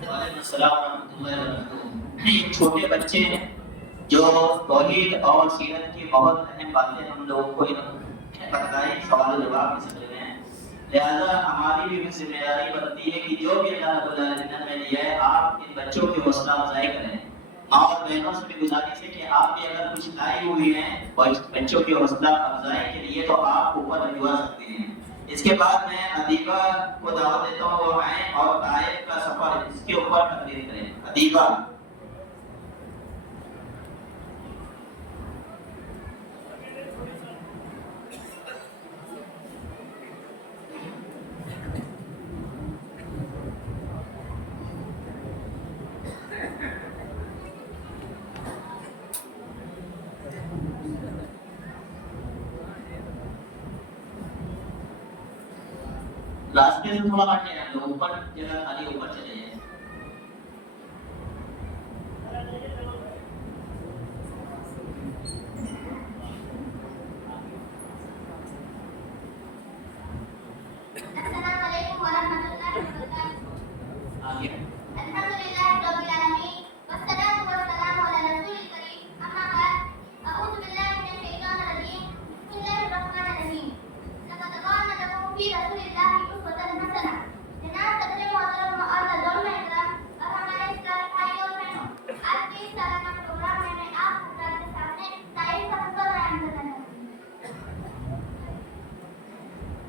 وعلیکم السلام ورحمۃ اللہ وبرکاتہ۔ یہ چھوٹے بچے ہیں جو توحید اور سیرت کی بہت اہم باتیں ہم لوگوں کو بتائیں، سوال و جواب میں سمجھ رہے ہیں، لہٰذا ہماری بھی ذمہ داری بنتی ہے کہ جو بھی اللہ رب العالمین نے ہمیں دیا ہے آپ ان بچوں کی حوصلہ افزائی کریں۔ ماں اور بہنوں سے بھی گزارش ہے کہ آپ بھی اگر کچھ لائی ہوئی ہیں بچوں کی حوصلہ افزائی کے لیے تو آپ اوپر بھجوا سکتے ہیں۔ اس کے بعد میں ادیبہ کو دعوت دیتا ہوں وہ آئیں اور طائف کا سفر اس کے اوپر تقریر کریں۔ ادیبہ راستے سے تھوڑا ہٹ جائیں، لوگ اوپر جگہ خالی اوپر چلے جائیں۔ السلام علیکم ورحمۃ اللہ وبرکاتہ۔ آگے الحمدللہ رب العالمین والصلاۃ والسلام علی رسول الکریم، اما بعد، اعوذ باللہ من الشیطان الرجیم، بسم اللہ الرحمن الرحیم۔ لقد کان لکم فی رسول اللہ اسوۃ حسنہ۔ جناب صدر محترم معزز علماء اکرام اور ہمارے اسلامی بھائی اور بہنوں، آج کے اس سالانہ پروگرام میں آپ حضرات کے سامنے طائف کا خطبہ بیان کرنا چاہتی ہوں۔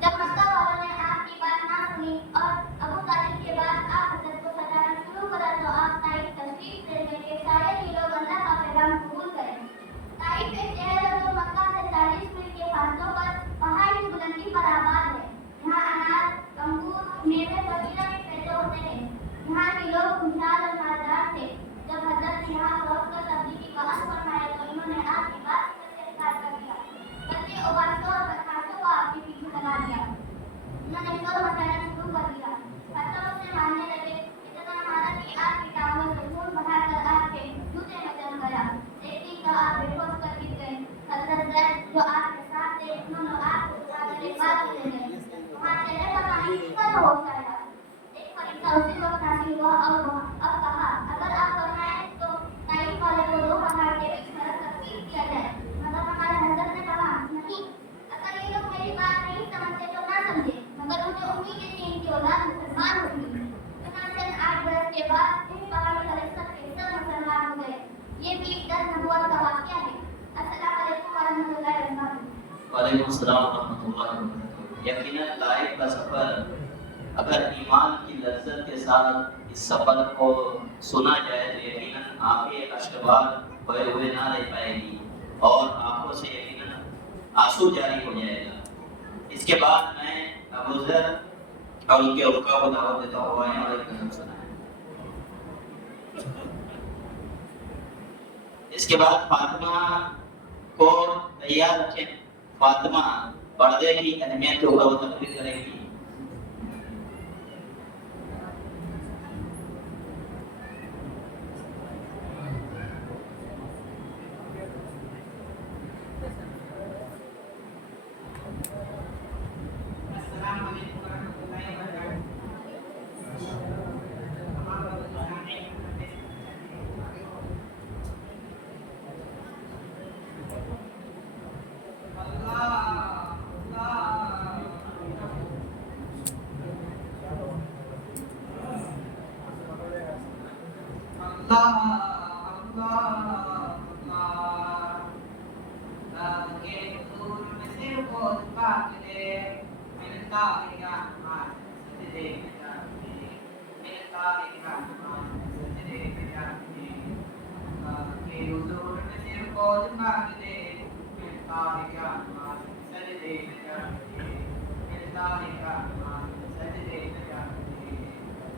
جب مکہ والوں نے آپ کی بات نہ سنی اور ابو طالب کے بعد آپ حضرت کو ستانا شروع کرا تو آپ طائف تشریف لے گئے کہ سارے ہی لوگ اللہ کا پیغام قبول کریں۔ طائف ایک شہر ہے جو مکہ سے 40 میل کے فاصلوں پر پہاڑ کی بلندی پر آباد ہے۔ یہاں انار، انگور، میوے وغیرہ بھی پیدا ہوتے ہیں۔ یہاں کے لوگ خوشحال اور مالدار تھے۔ جب حضرت نے یہاں پہنچ کر تبلیغ کا عمل فرمایا تو انہوں نے آپ کی بات سے انکار کر دیا، بلکہ اباسوں اور بچھاسوں کو آپ کے پیچھے لگا دیا۔ انہوں نے شور مچانا شروع کر دیا، حتیٰ اسے ماننے لگے، اتنا مانا کہ آپ کی ٹانگوں سے خون بہا کر آپ کے جوتے میں جم گیا۔ ایک دن تو آپ بے ہوش کر گر گئے۔ حضرت زید جو آپ کے ساتھ تھے انہوں نے آپ کو اٹھا کر ایک بات لے گئے۔ وہاں چہرے پر پانی کس طرح ہوش آیا؟ ایک فرشتہ اسی وقت نازل ہوا اور کہا، اگر آپ فرمائیں تو طائف والے کو 2 پہاڑ کے بیچ میں رکھ کر پیش کیا جائے۔ مگر ہمارے حضرت نے کہا، نہیں، اگر یہ لوگ میری بات نہیں سمجھتے تو نہ سمجھے، مگر مجھے امید ہے کہ ان کی اولاد مسلمان ہوگی۔ چنانچہ 8 برس کے بعد ان پہاڑی والے سب کے سب مسلمان ہو گئے۔ یہ بھی 10 نبوت کا واقعہ ہے۔ السلام علیکم ورحمۃ اللہ وبرکاتہ۔ وعلیکم السلام ورحمۃ اللہ وبرکاتہ۔ یقیناً طائف کا سفر اگر ایمان کی لذت کے ساتھ اس سفر کو سنا جائے تو یقیناً آنکھیں اشکبار بہے ہوئے نہ رہ پائے گی اور آنکھوں سے یقیناً آنسو جاری ہو جائے گا۔ اس کے بعد میں ابو ذر اور ان کے رکا کو دعوت دیتا ہوا ہے اور ایک نظم سنائیں۔ اس کے بعد فاطمہ کو تیار رکھیں۔ فاطمہ پردے کی اہمیت کے اوپر وہ تقریر کرے گی۔ السلام علیکم ورحمۃ اللہ وبرکاتہ۔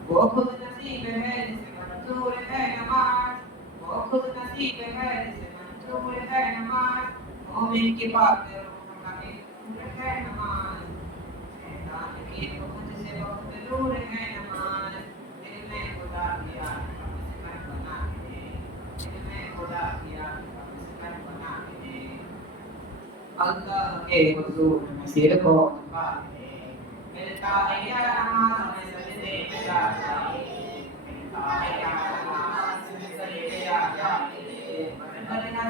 وہ خود نصیب ہے جسے منظور ہے نماز، وہ خود نصیب ہے جسے منظور ہے نماز، مومن کی بات روح کا نور ہے نماز، شیطان کی خود سے بہت دور ہے نماز، دل میں خدا کیا مسکن بنا کے، دل میں خدا کیا مسکن بنا کے، اللہ کے حضور میں سر کو جھکا کے، ملتا ہے یا نماز میں سجدے میں جا کے، ملتا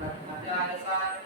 60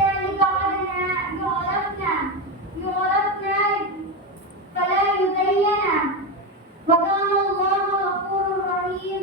ذلك أدنى يعرفنا فلا يزينا وكان الله غفورا رحيم.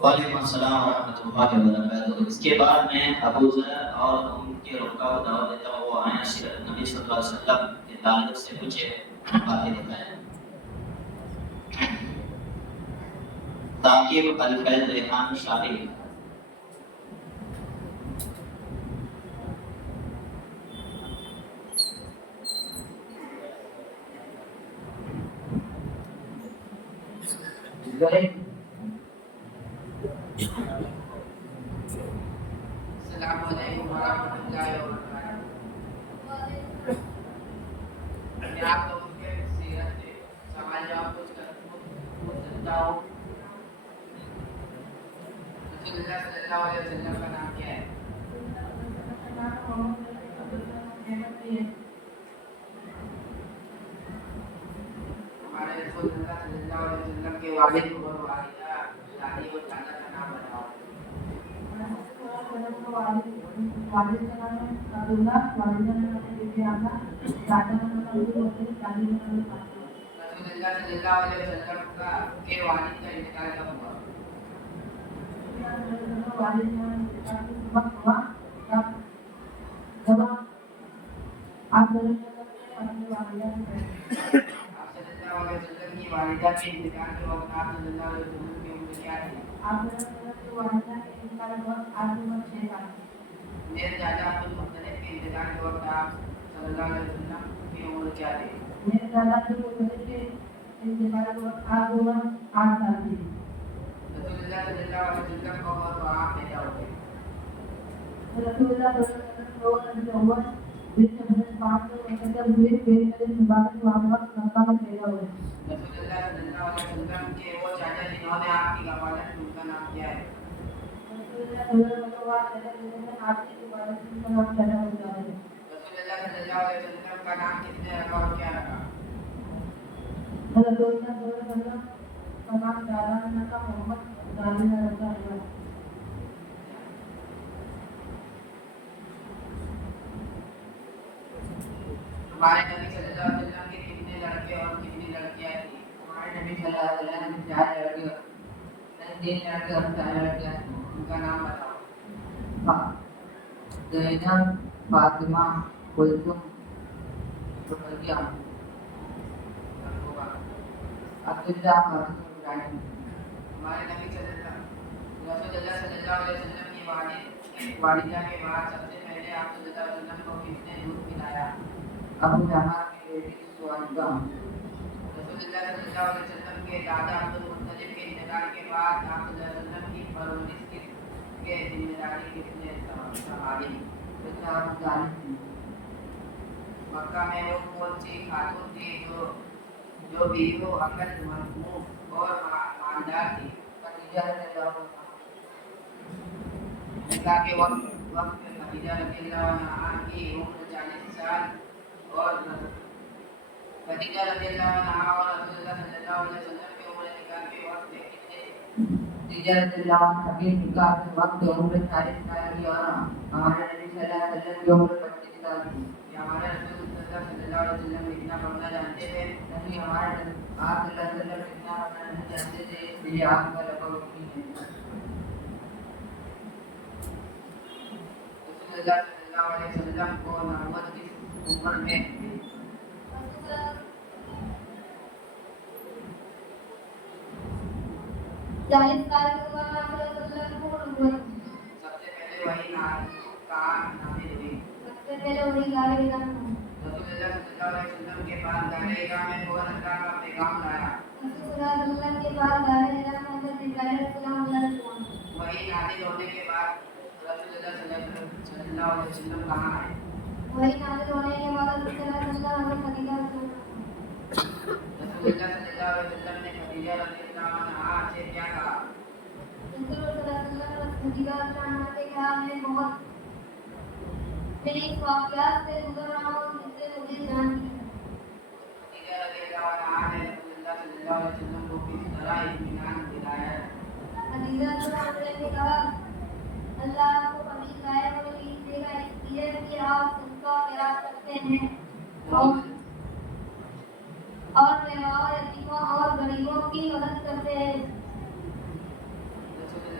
وعلیکم السلام ورحمۃ اللہ وبرکاتہ۔ اس کے بعد میں ابو ذر اور ان کے رفقا کو دعوت دیتا ہوں، وہ آئیں سیرت نبی صلی اللہ علیہ وسلم کے تعلق سے کچھ باتیں بتائیں۔ ثاقب الفیض ریحان شاہی۔ السلام علیکم ورحمۃ اللہ وبرکاتہ۔ میں آپ لوگوں کے سیرت سے سوال جواب پوچھ سکتا ہوں؟ رسول اللہ صلی اللہ علیہ وسلم کا نام کیا ہے؟ ہمارے رسول اللہ صلی اللہ علیہ وسلم کے والد اور والدہ دادی اور دادا کا نام بتاؤ۔ والد کا نام ہے عبداللہ، والدہ کا نام ہے بیبی آمنہ، دادا کا نام ہے ابو بکر، دادی کا نام ہے فاطمہ۔ رسول اللہ صلی اللہ علیہ وسلم کے والد کا انتقال کب ہوا؟ والد کا انتقال اس وقت ہوا جب آپ اپنے والدہ سے پہلے۔ آپ صلی اللہ علیہ وسلم کی والدہ کے انتقال کے وقت آپ صلی اللہ علیہ وسلم کی عمر کیا تھی؟ آپ صلی اللہ علیہ وسلم کی والدہ کے انتقال کے وقت آپ کی عمر 6 سال تھی۔ میرے دادا عبد المطلب کے انتقال کے وقت آپ صلی اللہ علیہ وسلم کی عمر کیا تھی؟ میرے دادا عبد المطلب کے انتقال کے وقت آپ کی عمر 8 سال تھی۔ رسول اللہ صلی اللہ علیہ وسلم کو اور آپ پیدا ہوئے۔ رسول اللہ صلی اللہ علیہ وسلم کو ربیع الاول بنت حضرت پاک کو منتخب ہوئے، پھر میرے مبارک وابق مکہ میں پیدا ہوئے۔ رسول اللہ صلی اللہ علیہ وسلم کے وہ چاچا جنہوں نے آپ کی کفالت کی، ان کا نام کیا ہے؟ رسول اللہ صلی اللہ علیہ وسلم آپ کی عبادت کی طرف پیدا ہوتا ہے۔ رسول اللہ صلی اللہ علیہ وسلم کا نام کس نے رکھا اور کیا رکھا؟ رسول اللہ صلی اللہ علیہ وسلم کا نام دادا نے رکھا، محمد دادی نے رکھا ہے۔ ہمارے نبی صلی اللہ علیہ وسلم کے کتنے لڑکے اور کتنی لڑکیاں تھیں؟ ہمارے نبی صلی اللہ علیہ وسلم نے 4 لڑکے اور 3 لڑکے اور 4 لڑکیاں تھیں۔ ان کا نام بتاؤ۔ زینب، فاطمہ، کلثوم، رقیہ، عبداللہ، قاسم، ابراہیم۔ ہمارے نبی رسول اللہ صلی اللہ علیہ وسلم کی والدہ کے بعد سب سے پہلے آپ صلی اللہ علیہ وسلم کو کس نے دودھ پلایا؟ ابو جہل کی بیٹی سویبہ۔ رسول اللہ صلی اللہ علیہ وسلم کے دادا عبد المطلب کے انتقال کے بعد آپ صلی اللہ علیہ وسلم کی پرورش کے ذمہ داری کس نے سنبھالی؟ ابو طالب تھی۔ مکہ میں وہ کون سی خاتون تھی جو بیوی و عقل مضمون اور مالدار تھی؟ خدیجہ رضی اللہ عنہا۔ نکاح کے وقت میں خدیجہ رضی اللہ عنہا کی عمر 40 سال اور خدیجہ رضی اللہ عنہا اور رسول اللہ صلی اللہ علیہ وسلم کی عمر نکاح کے وقت میں کتنے؟ خدیجہ رضی اللہ عنہا کی نکاح کے وقت عمر 40 سال کی اور ہمارے نبی صلی اللہ علیہ وسلم کی عمر 25 سال تھی۔ ہمارے رسول صلی اللہ علیہ وسلم اتنا پڑھنا جانتے تھے؟ نہیں، ہمارے آپ صلی اللہ علیہ وسلم اتنا پڑھنا نہیں جانتے تھے، اس لیے آپ کا لقب رکھی ہے۔ رسول اللہ صلی اللہ علیہ وسلم کو نبوت کس عمر میں ملی؟ 40 سال کی عمر میں آپ صلی اللہ علیہ وسلم کو نبوت سب سے پہلے وہی کہاں نازل ہوئی؟ سب سے پہلے وہی غار ہرا میں۔ رسول اللہ صلی اللہ علیہ وسلم کے بعد غار ہرا میں کون اللہ کا پیغام لایا؟ رسول اللہ صلی اللہ علیہ وسلم کے بعد غار ہرا میں حضرت جبرائیل علیہ السلام وہی نازل ہونے کے بعد رسول اللہ صلی اللہ علیہ وسلم کہاں آئے؟ وہی نازل ہونے کے بعد حضرت صلی اللہ علیہ وسلم حضرت خدیجہ رسول اللہ صلی اللہ علیہ وسلم نے خدیجہ رضی اللہ عنہا سے کیا کہا؟ رسول اللہ صلی اللہ علیہ وسلم نے خدیجہ رضی اللہ عنہا سے کہا، میں اس واقعات سے گزر رہا ہوں جس سے مجھے جان دی ہے۔ خدیجہ رضی اللہ عنہا نے رسول اللہ صلی اللہ علیہ وسلم کو کس طرح اطمینان دلایا؟ خدیجہ رضی اللہ عنہا نے کہا، اللہ آپ کو کبھی ضائع ہونے نہیں دے گا، اس لیے کہ آپ ان کا خیال رکھتے ہیں اور بیواؤں، یتیموں اور غریبوں کی مدد کرتے ہیں۔ رسول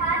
5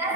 10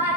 5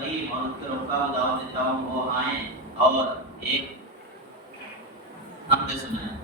کریم اور اس کے رخا کو دعوت دیتا ہوں وہ آئیں اور ایک حمد سنائیں.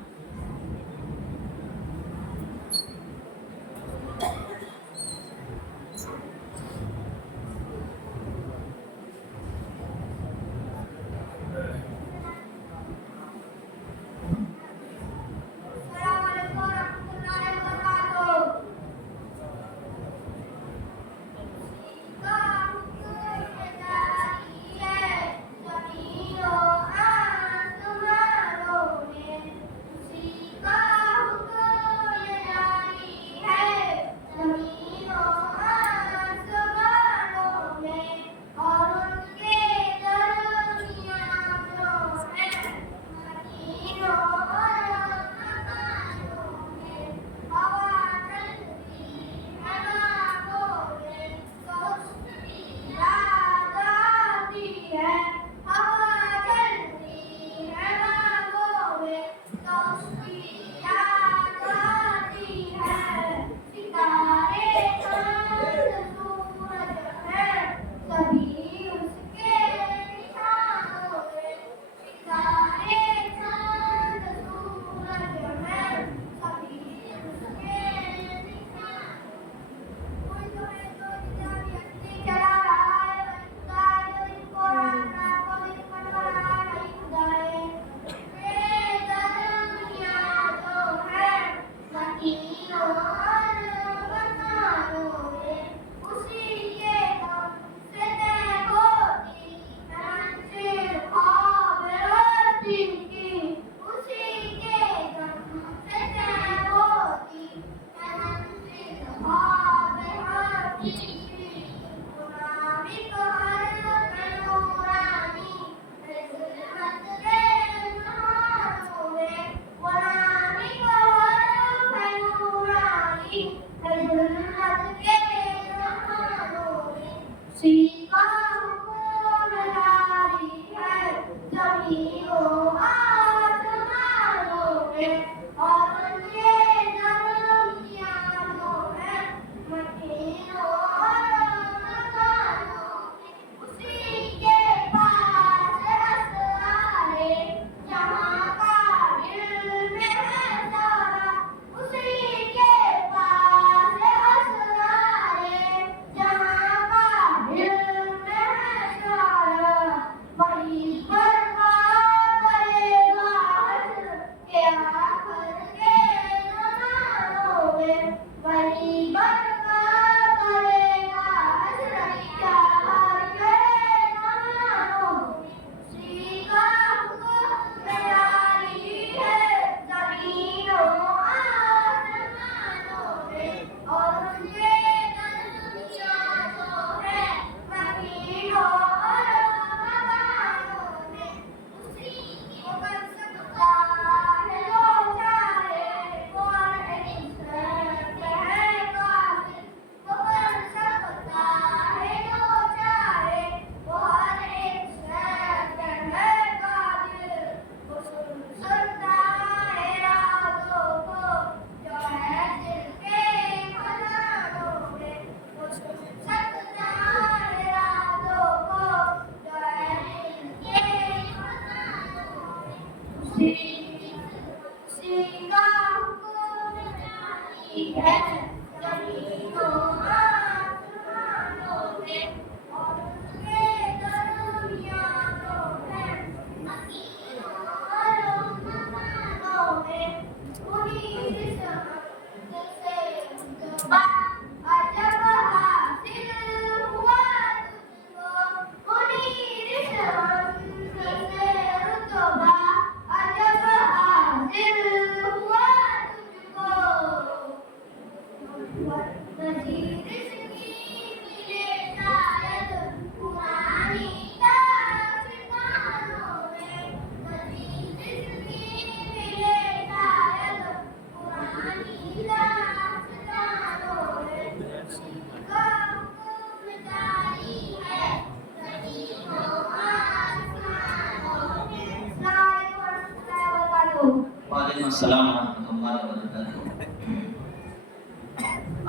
وعلیکم السلام ورحمۃ اللہ وبرکاتہ.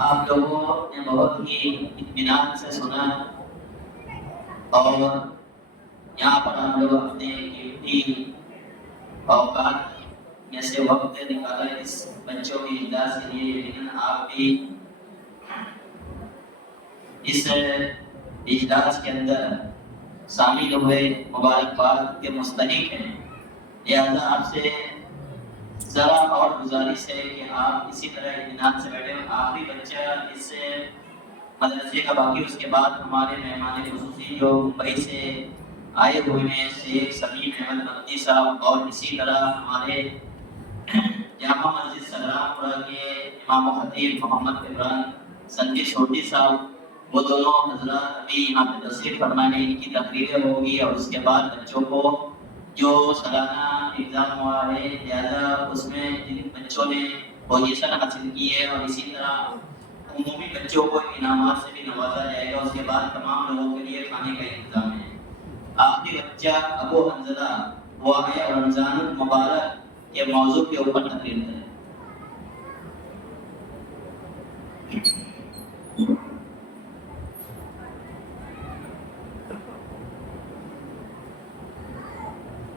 آپ لوگوں نے بہت ہی اطمینان سے سنا اور یہاں پر ہم لوگ اپنے قیمتی اوقات میں سے وقت نکالا اس بچوں کے اجلاس کے لیے، لیکن آپ بھی اس اجلاس کے اندر شامل ہوئے، مبارکباد کے مستحق ہیں، لہٰذا آپ سے ذرا اور گزارش ہے کہ آپ اسی طرح اطمینان سے بیٹھے. آخری بچہ اس مدرسے کا باقی، اس کے بعد ہمارے مہمان خصوصی جو ممبئی سے آئے ہوئے ہیں شیخ سمیم احمد مدنی صاحب، اور اسی طرح ہمارے جامع مسجد سنگرام پورہ کے امام و خطیب محمد عمران سنجی چھوٹی صاحب، وہ دونوں حضرات ابھی یہاں پہ تشریف فرما ہیں. ان کی تقریریں ہوگی اور اس کے بعد بچوں کو جو سالانہ ایگزام ہوا ہے، لہٰذا اس میں جن بچوں نے پوزیشن حاصل کی ہے، اور اسی طرح عمومی بچوں کو انعامات سے بھی نوازا جائے گا. اس کے بعد تمام لوگوں کے لیے کھانے کا انتظام ہے. آخری بچہ ابو حنظلہ، وہ آئے رمضان المبارک کے موضوع کے اوپر تقریر کریں.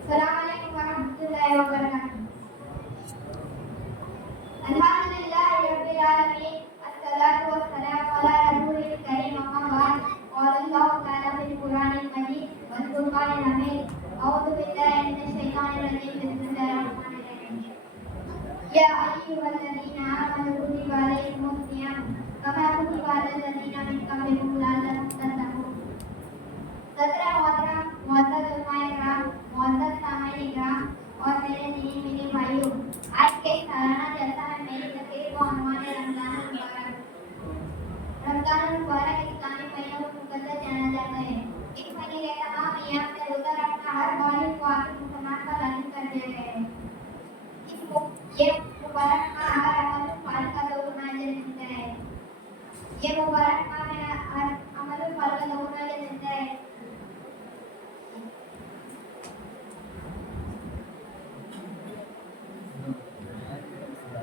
السلام علیکم ورحمۃ اللہ وبرکاتہ. الحمد للہ رب العالمین، الصلاۃ والسلام علی رسول الکریم، اما بعد. قال اللہ تعالی فی القرآن المجید والفرقان الحمید. اعوذ باللہ من الشیطان الرجیم، بسم اللہ الرحمن الرحیم. یا ایھا الذین آمنوا کتب علیکم الصیام کما کتب علی الذین من قبلکم لعلکم تتقون. صدر محترم، معزز علماء کرام، معزز سامعین کرام اور میرے دینی میرے بھائیوں، آج کے سالانہ جلسہ میں میری تقریر کو عنوان رمضان المبارک. رمضان المبارک اسلامی مہینوں کو مقدس جانا جاتا ہے. اس مہینے کے تمام ایام میں روزہ رکھنا ہر بالغ کو آخر مسلمان کا لازم کر دیا گیا ہے. یہ مبارک ماہ ہر عمل فال کا دوگنا اجر ملتا ہے. یہ مبارک ماہ میں ہر عمل فال کا دوگنا اجر ملتا ہے.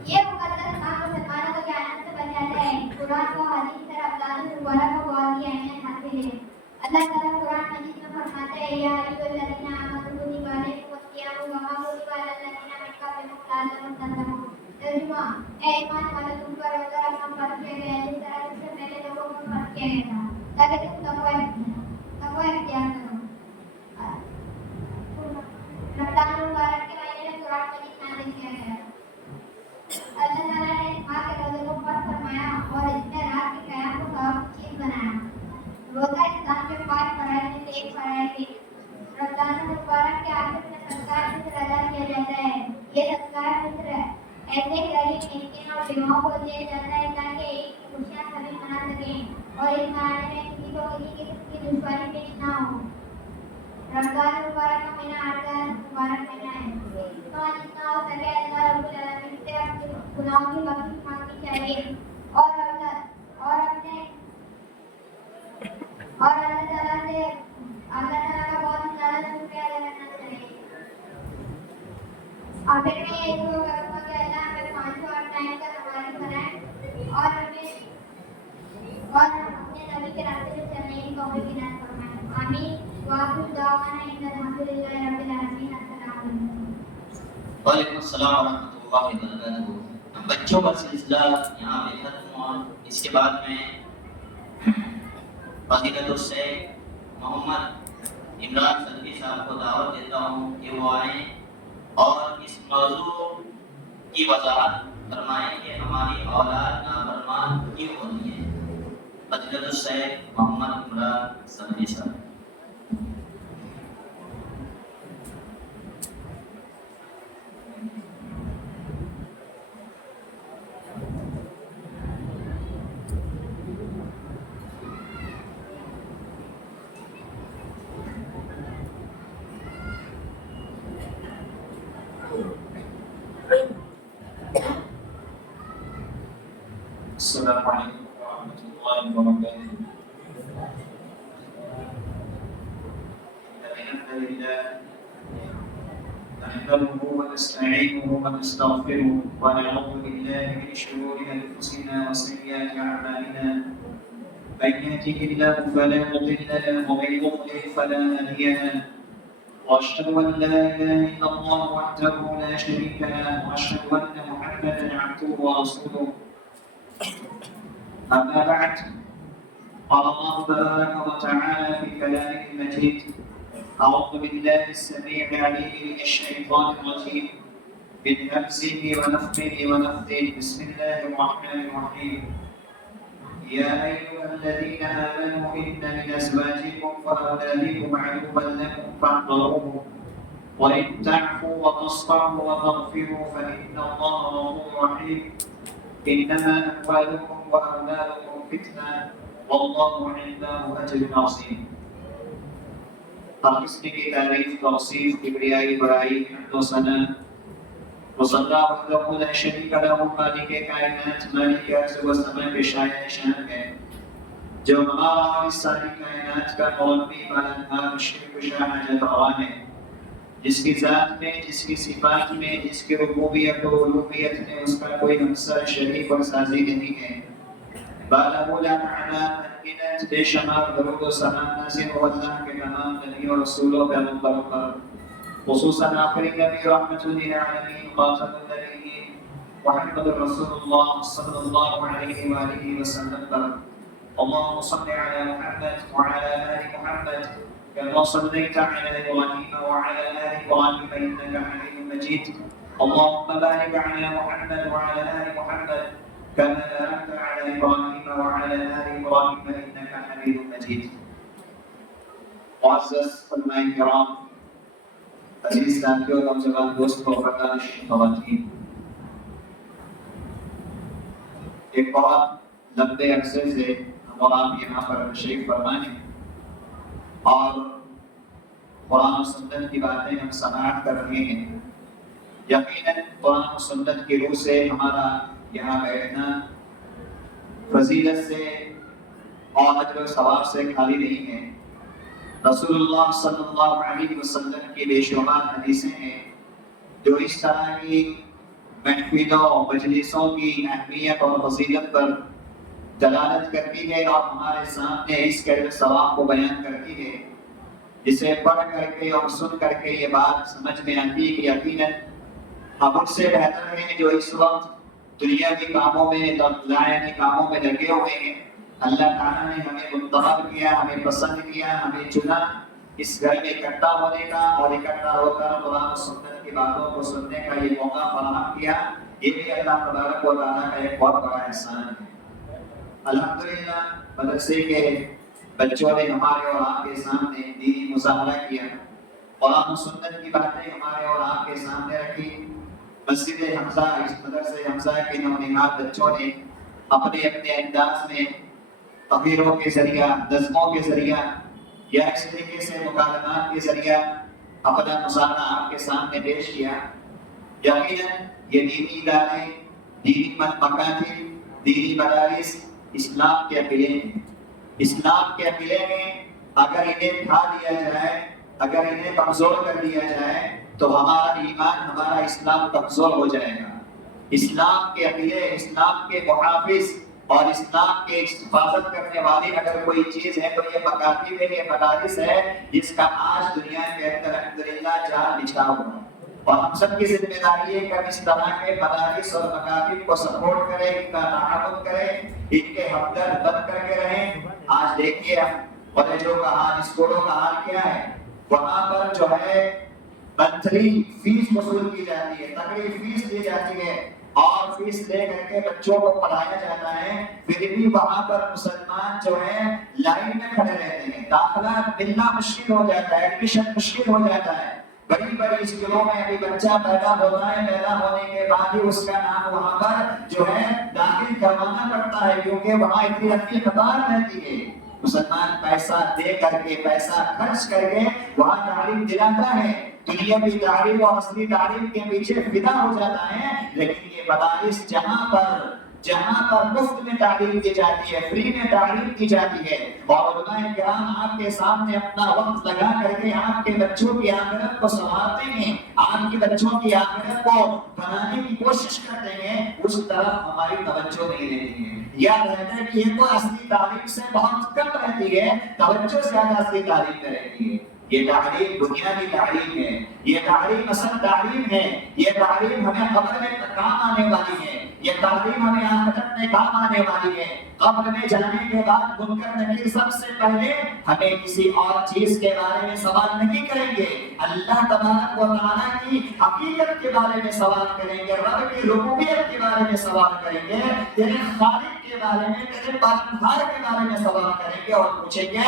یہ مقدس ماہ مسلمانوں کو جہنم سے بچاتا ہے. قرآن کو حدیث سے رمضان المبارک کو بہت ہی اہمیت حاصل ہے. اللہ تعالیٰ قرآن مجید میں فرماتا ہے، یا ایھا الذین آمنوا کتب علیکم الصیام کما کتب علی الذین من قبلکم لعلکم تتقون. ترجمہ: اے ایمان والو، تم پر روزہ رکھنا فرض کیا گیا ہے جس طرح تم سے پہلے لوگوں پر فرض کیا گیا تھا، تاکہ تم تقوی اختیار کرو. رمضان المبارک کے مہینے میں قرآن مجید نازل کیا گیا. اللہ تعالیٰ نے اس ماہ کے روزے کو فرض فرمایا اور اس میں رات کے قیام کو ثواب کی چیز بنایا. روزہ اسلام کے 5 فرائض میں سے ایک فرائض ہے. رمضان المبارک کے آخر میں صدقہ فطر ادا کیا جاتا ہے. یہ صدقہ فطر ایسے غریب مسکین اور بیواؤں کو دیا جاتا ہے تاکہ عید کی خوشیاں سبھی منا سکیں اور اس مہینے میں کسی کو کسی قسم کی دشواری پیش نہ ہو. رمضان المبارک کا مہینہ ہر کا مبارک مہینہ ہے. جتنا ہو سکے اللہ رب العالمین سے اپنے گناہوں کی بخشش مانگنی چاہیے اور اللہ تعالیٰ کا بہت زیادہ شکریہ ادا کرنا چاہیے. آخر میں یہ دعا کروں گا کہ اللہ ہمیں 5 وقت ٹائم کا نمازی بنائے اور ہم اپنے نبی کے راستے سے چلنے کی توفیق عنایت فرمائے. آمین. وآخر دعوانا ان الحمد للہ رب العالمین. السلام علیکم. وعلیکم السلام ورحمۃ اللہ وبرکاتہ. بچوں کا سلسلہ یہاں پہ ختم، اور اس کے بعد میں فضیلت الشیخ محمد عمران سنجی صاحب کو دعوت دیتا ہوں کہ وہ آئیں اور اس موضوع کی وضاحت فرمائیں کہ ہماری اولاد نافرمان کیوں ہوتی ہے. فضیلت الشیخ محمد عمران سنجی صاحب. السلام علیکم ورحمۃ اللہ وبرکاتہ. الحمد لله نحمده ونستعينه ونستغفره ونعوذ بالله من شرور انفسنا وسيئات اعمالنا. من يهده الله فلا مضل له ومن يضلل فلا هادي له واشهد ان لا اله الا الله وحده لا شريك له واشهد ان محمدا عبده ورسوله. اما بعد، قال الله تبارك وتعالى في كلامه المجيد: اعوذ بالله السميع العليم من الشيطان الرجيم من همزه ونفخه ونفثه. بسم الله الرحمن الرحيم. يا أيها الذين آمنوا إن من أزواجكم وأولادكم عدوا لكم فاحذروهم وإن تعفوا وتصفحوا وتغفروا فإن الله غفور رحيم. إنما أموالكم وأولادكم فتنة والله عنده أجر عظيم. ہر قسم کی تعریف، توصیف، کبریائی، بڑائی، حمد و ثنا مصدع وحدہ لا شریک لہ، مالک کائنات، مالک ارض و سماء کے شاعر شان ہے، جو ہمارا اور اس ساری کائنات کا مربی، پالنہار، مشرق کشا، حاجت روا ہے، جس کی ذات میں، جس کی صفات میں، جس کی ربوبیت و الوہیت میں اس کا کوئی ہمسر، شریک اور سازی نہیں ہے۔ بالہ لا تعالی منت بے شمار درود و سلام نازل ہو اللہ کے تمام نبی اور رسولوں پیغمبروں پر، خصوصاً آخری نبی رحمت للعالمین خاتم النبیین محمد رسول اللہ صلی اللہ علیہ وآلہ وسلم پر۔ اللهم صل على محمد وعلى آل محمد كما صليت على إبراهيم وعلى آل إبراهيم إنك حميد مجيد. اللهم بارك على محمد وعلى آل محمد كما باركت على إبراهيم وعلى آل إبراهيم إنك حميد مجيد. معزز علماء کرام، عزیز ساتھیوں، نوجوان دوستوں، فرزانہ خواتین، ایک بہت لمبے عرصے سے ہم اور آپ یہاں پر تشریف فرما ہیں اور قرآن و سنت کی باتیں ہم سماعت کر رہے ہیں۔ یقیناً قرآن و سنت کی روح سے ہمارا یہاں بیٹھنا فضیلت سے اور اجر و ثواب سے خالی نہیں ہے۔ رسول اللہ صلی اللہ علیہ وسلم کی بے شمار حدیثیں ہیں جو اس طرح کی محفلوں اور مجلسوں کی اہمیت اور فضیلت پر دلالت کرتی ہے اور ہمارے سامنے اس کے ثواب کو بیان کرتی ہے، جسے پڑھ کر کے اور سن کر کے یہ بات سمجھ میں آتی ہے کہ یقیناً ہم ان سے بہتر ہیں جو اس وقت دنیا کے کاموں میں، لائنی کاموں میں لگے ہوئے ہیں۔ اللہ تعالیٰ نے ہمیں منتخب کیا، ہمیں پسند کیا، ہمیں چنا اس گھر میں اکٹھا ہونے کا اور اکٹھا ہو کر قرآن و سنت کی باتوں کو سننے کا یہ موقع فراہم کیا۔ یہ بھی اللہ تبارک و تعالیٰ کا ایک بہت بڑا احسان ہے۔ الحمدللہ مدرسے کے بچوں نے ہمارے اور آپ کے سامنے دینی مظاہرہ کیا، قرآن و سنت کی باتیں ہمارے اور آپ کے سامنے رکھی۔ مسجد حمزہ، اس مدرسے حمزہ کے نونہاد بچوں نے اپنے اپنے انداز میں تقریروں کے ذریعہ، نظموں کے ذریعہ یا اس طریقے سے مکالمات کے ذریعہ اپنا مظاہرہ آپ کے سامنے پیش کیا۔ یقیناً یہ دینی ادارے، دینی مکاتب، دینی مدارس اسلام کے قلعے ہیں۔ اسلام کے قلعے میں اگر انہیں ڈھا دیا جائے، اگر انہیں کمزور کر دیا جائے تو ہمارا ایمان، ہمارا اسلام کمزور ہو جائے گا۔ اسلام کے قلعے، اسلام کے محافظ اور اسلام کے حفاظت کرنے والی اگر کوئی چیز ہے تو یہ مکاتب ہے، یہ مدارس ہے، جس کا آج دنیا کے اندر الحمدللہ جال بچھا ہوا ہے۔ اور ہم سب کی ذمہ داری ہے کہ اس طرح کے مدارس اور مکاتب کو سپورٹ کریں، ان کا تعاون کریں، ان کے ہمدرد بن کر کے رہیں۔ آج دیکھیے کالجوں کا حال، اسکولوں کا حال کیا ہے۔ وہاں پر جو ہے منتھلی فیس وصول کی جاتی ہے، تقریباً فیس دی جاتی ہے اور فیس لے کر کے بچوں کو پڑھایا جاتا ہے، پھر بھی وہاں پر مسلمان جو ہے لائن میں کھڑے رہتے ہیں، داخلہ ملنا مشکل ہو جاتا ہے، ایڈمیشن مشکل ہو جاتا ہے۔ بڑی بڑی اسکولوں میں ابھی بچہ پیدا ہوتا ہے، پیدا ہونے کے بعد ہی اس کا نام وہاں پر جو ہے داخل کروانا پڑتا ہے، کیونکہ وہاں اتنی لمبی قطار رہتی ہے۔ مسلمان پیسہ دے کر کے، پیسہ خرچ کر کے وہاں تعلیم دلاتا ہے، دنیاوی تعلیم اور اصلی تعلیم کے پیچھے فدا ہو جاتا ہے۔ لیکن یہ مدارس جہاں پر مفت میں تعلیم دی جاتی ہے، فری میں تعلیم دی جاتی ہے، اور علماء کرام آپ کے سامنے اپنا وقت لگا کر کے آپ کے بچوں کی آخرت کو سنوارتے ہیں، آپ کے بچوں کی آخرت کو بنانے کی کوشش کرتے ہیں، اس طرف ہماری توجہ نہیں رہتی ہے۔ یا کہتے ہیں کہ یہ تو اصلی تعلیم سے بہت کم رہتی ہے، توجہ زیادہ اصلی تعلیم میں رہتی ہے۔ یہ تعلیم دنیاوی تعلیم ہے، یہ تعلیم اصل تعلیم ہے، یہ تعلیم ہمیں قبر میں کام آنے والی ہے، یہ تعلیم ہمیں آخرت میں کام آنے والی ہے۔ قبر میں جانے کے بعد منکر نکیر سب سے پہلے ہمیں کسی اور چیز کے بارے میں سوال نہیں کریں گے، اللہ تبارک و تعالیٰ کی حقیقت کے بارے میں سوال کریں گے، رب کی ربوبیت کے بارے میں سوال کریں گے، تیرے خالق کے بارے میں، تیرے پالنہار کے بارے میں سوال کریں گے اور پوچھیں گے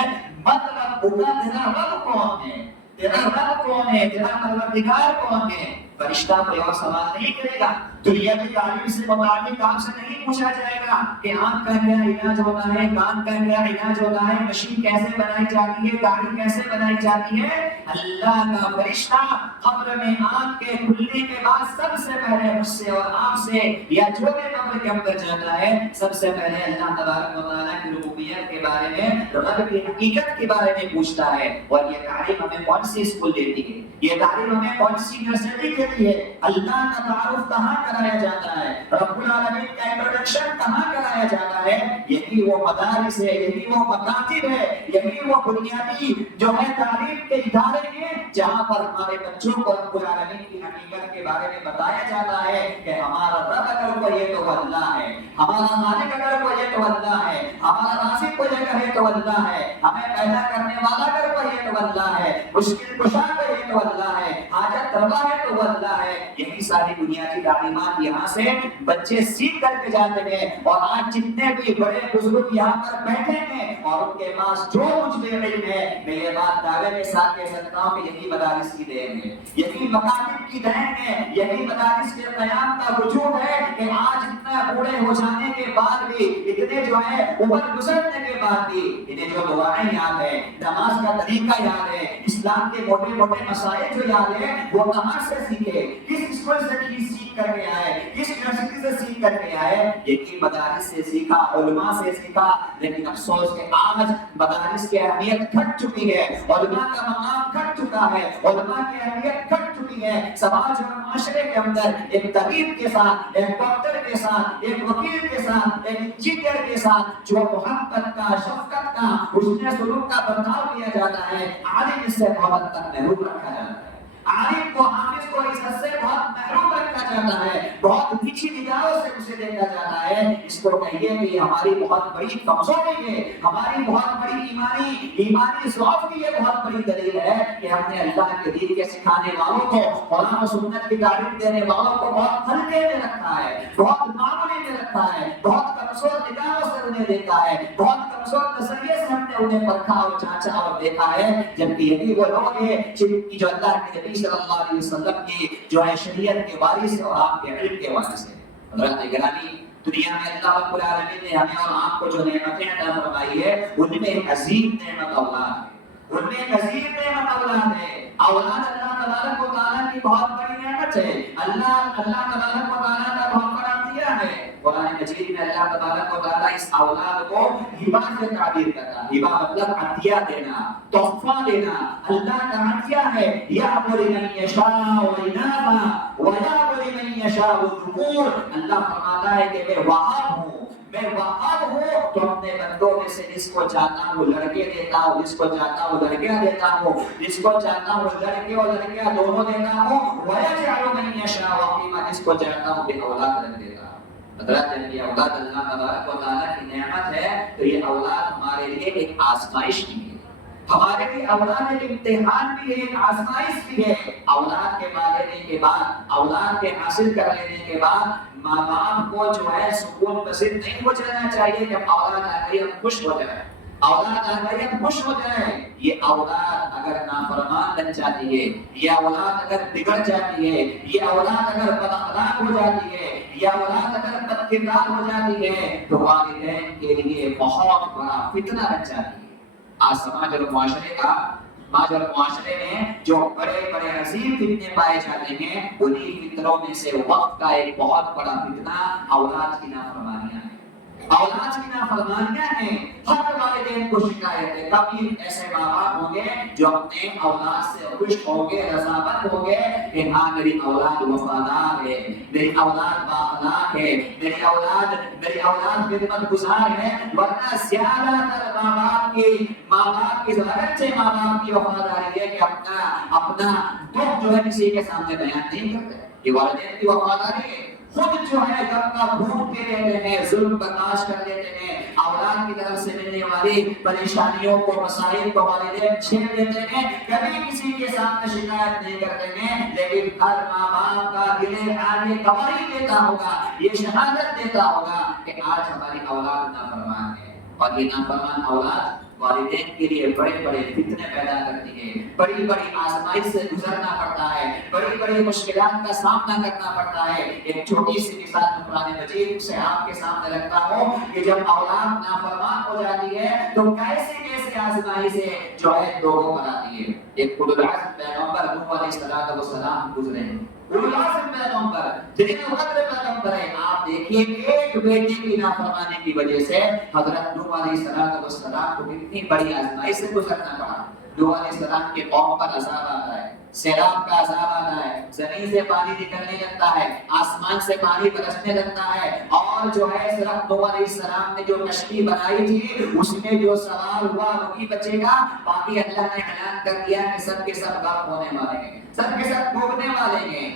مطلب ہوگا تیرا رب کون ہے، تیرا رب کون ہے، تیرا پروردگار کون ہے۔ فرشتہ کوئی اور سوال نہیں کرے گا، دنیا کی تعلیم سے متعلق آپ سے نہیں پوچھا جائے گا کہ آنکھ کا کیا علاج ہوتا ہے، کان کا کیا علاج ہوتا ہے، مشین کیسے بنائی جاتی ہے، گاڑی کیسے بنائی جاتی ہے۔ اللہ کا فرشتہ قبر میں آنکھ کے کھلنے کے بعد سب سے پہلے مجھ سے اور آپ سے یا جو بھی قبر کے اندر جاتا ہے سب سے پہلے اللہ تبارک و تعالیٰ کی ربوبیت کے بارے میں، رب کی حقیقت کے بارے میں پوچھتا ہے۔ اور یہ تعلیم ہمیں کون سی اسکول دیتی ہے، یہ تعلیم ہمیں کون سی یونیورسٹی دیتی ہے، اللہ کا تعارف کہاں کرایا جاتا ہے، رب العالمین کا انٹروڈکشن کہاں کرایا جاتا ہے۔ یہی وہ مدارس ہے، یہی وہ مکاتب ہے، یہی وہ بنیادی جو ہے تعلیم کے ادارے ہیں جہاں پر ہمارے بچوں کو رب العالمین کی حقیقت کے بارے میں بتایا جاتا ہے کہ ہمارا رب اگر کوئی ہے تو اللہ ہے، ہمارا خالق اگر کوئی ہے تو اللہ ہے، ہمارا رازق کوئی اگر ہے تو اللہ ہے، ہمیں پیدا کرنے والا اگر کوئی ہے تو اللہ ہے، مشکل کشا کوئی ہے تو اللہ ہے، حاجت روا ہے تو وہ اللہ ہے۔ یہی ساری بنیادی تعلیمات یہاں سے بچے سیکھ کر کے جاتے ہیں۔ اور آج جتنے بھی بڑے بزرگ یہاں پر بیٹھے ہیں اور ان کے پاس جو کچھ بھی علم ہے، میں یہ بات دعوے کے ساتھ کہہ سکتا ہوں کہ یہی مدارس کی دین ہے، یہی مکاتب کی دین ہے، یہی مدارس کے قیام کا وجود ہے کہ آج اتنا بوڑھے ہو جانے کے بعد بھی، اتنے جو ہے عمر گزرنے کے بعد بھی انہیں جو دعائیں یاد ہے، نماز کا طریقہ یاد ہے، اسلام کے موٹے موٹے مسائل جو یاد ہے، وہ کہاں سے سیکھے، کس اسکول سے سیکھ کر کے آئے، کس یونیورسٹی سے سیکھ کر کے آئے، یہی مدارس سے سیکھا، علماء سے سیکھا۔ لیکن افسوس کہ آج مدارس کی اہمیت گھٹ چکی ہے، علماء کا مقام گھٹ چکا ہے، علماء کی اہمیت گھٹ چکی ہے۔ سماج اور معاشرے کے اندر ایک طبیب کے ساتھ، ایک ڈاکٹر کے ساتھ، ایک وکیل کے ساتھ، ایک انجینئر کے ساتھ جو محبت کا، شفقت کا، حسن سلوک کا برتاؤ کیا جاتا ہے، عالم اس سے بہت تک محروم رکھا جاتا ہے، عالم کو، حافظ کو اس حد سے بہت محروم رکھا جاتا ہے، بہت نیچی نگاہوں سے اسے دیکھا جاتا ہے۔ اس کو کہیے کہ ہماری بہت بڑی کمزوری ہے، ہماری بہت بڑی ایمانی ضعف کی یہ بہت بڑی دلیل ہے کہ ہم نے اللہ کے دین کے سکھانے والوں کو، قرآن و سنت کی تعلیم دینے والوں کو بہت ہلکے میں رکھا ہے، بہت معمولی میں رکھا ہے، بہت کمزور نگاہوں سے انہیں دیکھا ہے، بہت کمزور نظریے سے ہم نے انہیں پرکھا اور جانچا اور دیکھا ہے، جبکہ یہی وہ لوگ ہیں جن کی جو اللہ کے نبی صلی اللہ علیہ وسلم کی جو ہے شریعت کے وارث اور آپ کے علم کے وارث ہیں۔ حضرات گرامی، دنیا میں اللہ رب العالمین نے ہمیں اور آپ کو جو نعمتیں عطا فرمائی ہے، ان میں ایک عظیم نعمت اولاد ہے، ان میں ایک عظیم نعمت اولاد ہے۔ اولاد اللہ تبارک و تعالیٰ کی بہت بڑی نعمت ہے، اللہ تبارک و تعالیٰ کا بہت بڑا عطیہ ہے۔ قرآن مجید میں اللہ تبارک و تعالیٰ اس اولاد کو ہبہ سے تعبیر کرتا ہے۔ ہبہ مطلب عطیہ دینا، تحفہ دینا، اللہ کا عطیہ ہے۔ یَهْبُ لِمَن یَشَاءُ إِنَاثًا وَيَهْبُ لِمَن یَشَاءُ الذُّکُورَ۔ اللہ فرماتا ہے کہ میں وہاب ہوں، میں وہاب ہوں تو اپنے بندوں میں سے جس کو چاہتا ہوں لڑکے دیتا ہوں، جس کو چاہتا ہوں لڑکیاں دیتا ہوں، جس کو چاہتا ہوں لڑکے اور لڑکیاں دونوں دیتا ہوں، وَيَجْعَلُ مَن یَشَاءُ عَقِیمًا، جس کو چاہتا ہوں بے اولاد رکھ دیتا ہوں۔ حضرات جب یہ اولاد اللہ تبارک و تعالیٰ کی نعمت ہے تو یہ اولاد ہمارے لیے ایک آزمائش بھی ہے، ہمارے لیے اولاد ایک امتحان بھی ہے، ایک آزمائش بھی ہے۔ اولاد کے پا لینے کے بعد، اولاد کے حاصل کر لینے کے بعد ماں باپ کو جو ہے سکون پسند نہیں ہو جانا چاہیے کہ اولاد آ گئی ہم خوش ہو جائیں، اولاد آ گئی ہم خوش ہو جائیں۔ یہ اولاد اگر نافرمان بن جاتی ہے، یہ اولاد اگر بگڑ جاتی ہے، یہ اولاد اگر بد اخلاق ہو جاتی ہے، یہ اولاد اگر بد کردار ہو جاتی ہے تو والدین کے لیے بہت بڑا فتنہ بن جاتی ہے۔ آج سماج اور معاشرے میں جو بڑے بڑے عظیم فتنے پائے جاتے ہیں، انہی فتنوں میں سے وقت کا ایک بہت بڑا فتنہ اولاد کی نافرمانیاں ہے۔ اولاد کی نافرمانیاں ہیں، ہر والدین کو شکایت ہے. کبھی ایسے ماں باپ ہوں گے جو اپنے اولاد سے خوش ہوں گے، رضامند ہوں گے کہ ہاں میری اولاد وفادار ہے، میری اولاد بااخلاق ہے، میری اولاد خدمت گزار ہے. ورنہ زیادہ تر ماں باپ کی ضرورت سے ماں باپ کی وفاداری ہے کہ اپنا دکھ جو ہے کسی کے سامنے بیان نہیں کرتے. یہ والدین کی وفاداری ہے. خود جو ہے گھر کا بھوک کے لیتے ہیں، ظلم برداشت کر لیتے ہیں، اولاد کی طرف سے ملنے والی پریشانیوں کو، مسائل کو والدین چھیڑ دیتے ہیں، کبھی کسی کے سامنے شکایت نہیں کرتے ہیں. لیکن ہر ماں باپ کا دل آگے گواہی دیتا ہوگا، یہ شہادت دیتا ہوگا کہ آج ہماری اولاد نافرمان ہے. اور یہ نافرمان اولاد والدین کے لیے بڑے بڑے فتنے پیدا کرتی ہے، بڑی بڑی آزمائش سے گزرنا پڑتا ہے، بڑی بڑی مشکلات کا سامنا کرنا پڑتا ہے. ایک چھوٹی سی مثال قرآن مجید سے آپ کے سامنے رکھتا ہوں کہ جب اولاد نافرمان ہو جاتی ہے تو کیسے کیسے آزمائشیں جو ہے لوگوں پر آتی ہے. ایک اولو العزم پیغمبر نوح علیہ السلام گزرے ہیں. اولو العزم پیغمبر جلیل القدر پیغمبر ہے. آپ دیکھیے ایک بیٹے کی نافرمانی کی وجہ سے حضرت نوح علیہ السلام کو کتنی بڑی آزمائش سے گزرنا پڑا. نوح علیہ السلام کے قوم پر عذاب آتا ہے، سیلاب کا عذاب آتا ہے، زمین سے پانی نکلنے لگتا ہے، آسمان سے پانی برسنے لگتا ہے. اور جو ہے صرف نوح علیہ السلام نے جو کشتی بنائی تھی اس میں جو سوار ہوا وہی بچے گا، باقی اللہ نے اعلان کر دیا کہ سب کے سب غرق ہونے والے ہیں، سب کے سب ڈوبنے والے ہیں.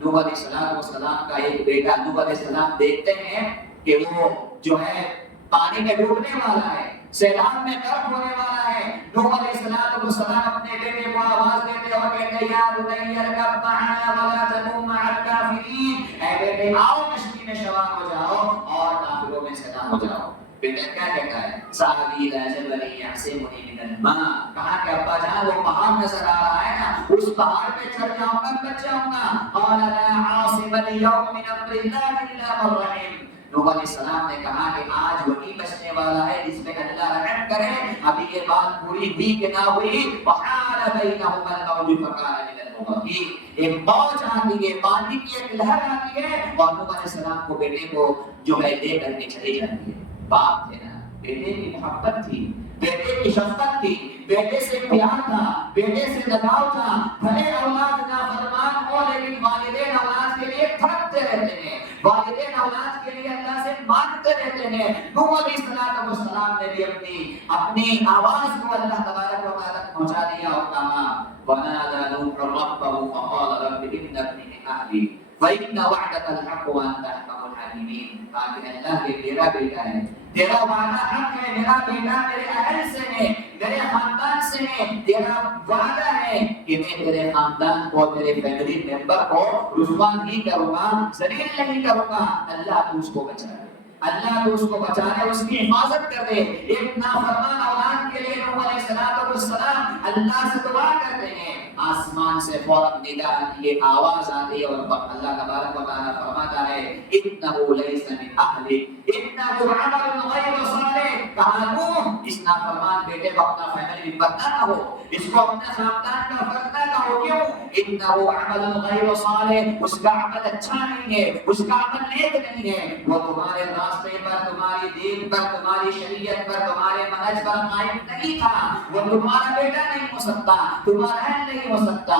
نوح علیہ السلام کا ایک بیٹا نوح علیہ السلام دیکھتے ہیں کہ وہ جو ہے پانی میں ڈوبنے والا ہے، سیلاب میں غرق ہونے والا ہے. نوح علیہ السلام اپنے بیٹے کو آواز دیتے اور کہتے یا بنی ارکب معنا ولا تکن مع الکافرین، اے بیٹے آؤ کشتی میں سوار ہو جاؤ اور کافروں میں سے نہ ہو جاؤ. بیٹا کیا کہتا ہے؟ ساوی الی جبل یعصمنی من الماء. کہا کہ ابا جان وہ پہاڑ نظر آ رہا ہے نا، اس پہاڑ پہ چڑھ جاؤں گا، بچ جاؤں گا. قال لا عاصم اليوم من امر الله الا من رحم. نوح علیہ السلام نے کہا کہ آج وہی بچنے والا ہے جس پہ اللہ رحم کرے. ابھی یہ بات پوری ہوئی کہ نہ ہوئی. وحال بینہما الموج فکان من المغرقین. ایک موج آتی ہے، پانی کی ایک لہر آتی ہے اور نوح علیہ السلام کو بیٹے کو جو ہے لے کر کے چلی جاتی ہے. باپ تھے نا، بیٹے کی محبت تھی، بیٹے کی شفقت تھی، بیٹے سے پیار تھا، بیٹے سے لگاؤ تھا. بھلے اولاد نافرمان ہو لیکن والدین اولاد کے لیے تھکتے رہتے ہیں، والدین اولاد کے لیے اللہ سے مانگتے رہتے ہیں. نوح علیہ السلام نے بھی اپنی آواز کو اللہ تبارک و تعالی تک پہنچا دیا اور کہا وَنَادَى نُوحٌ رَبَّهُ فَقَالَ رَبِّ إِنَّ ابْنِي مِنْ أَهْلِي وَإِنَّ وَعْدَكَ الْحَقُّ وَأَنْتَ أَحْكَمُ الْحَاكِمِينَ. کہا اللہ یہ میرا بیٹا ہے، تیرا وعدہ حق ہے، میرا بیٹا میرے اہل سے ہے، میرے خاندان سے ہے. تیرا وعدہ ہے کہ میں تیرے خاندان کو، تیرے فیملی ممبر کو رسوا نہیں کروں گا، ذلیل نہیں کروں گا. اللہ تو اس کو بچائے، اللہ تو اس کو بچانے، اس کی حفاظت کر دے. ایک نافرمان اولاد کے لیے نوح علیہ السلام اللہ سے دعا کرتے ہیں. آسمان سے فوراً ندا آتی ہے، آواز آتی ہے اور اللہ تبارک و تعالیٰ فرماتا ہے انہ لیس من اہلک انہ عمل غیر صالح. کہا نوح اس نافرمان بیٹے کو اپنا فیملی ممبر نہ کہو، اس کو اپنے خاندان کا فرد نہ کہو. کیوں؟ انہ عمل غیر صالح، اس کا عمل اچھا نہیں ہے، اس کا عمل نیک نہیں ہے. وہ تمہارے راستے پر، تمہاری دین پر، تمہاری شریعت پر، تمہارے منہج پر قائم نہیں تھا. وہ تمہارا بیٹا نہیں ہو سکتا، تمہارا اہل نہیں ہو سکتا.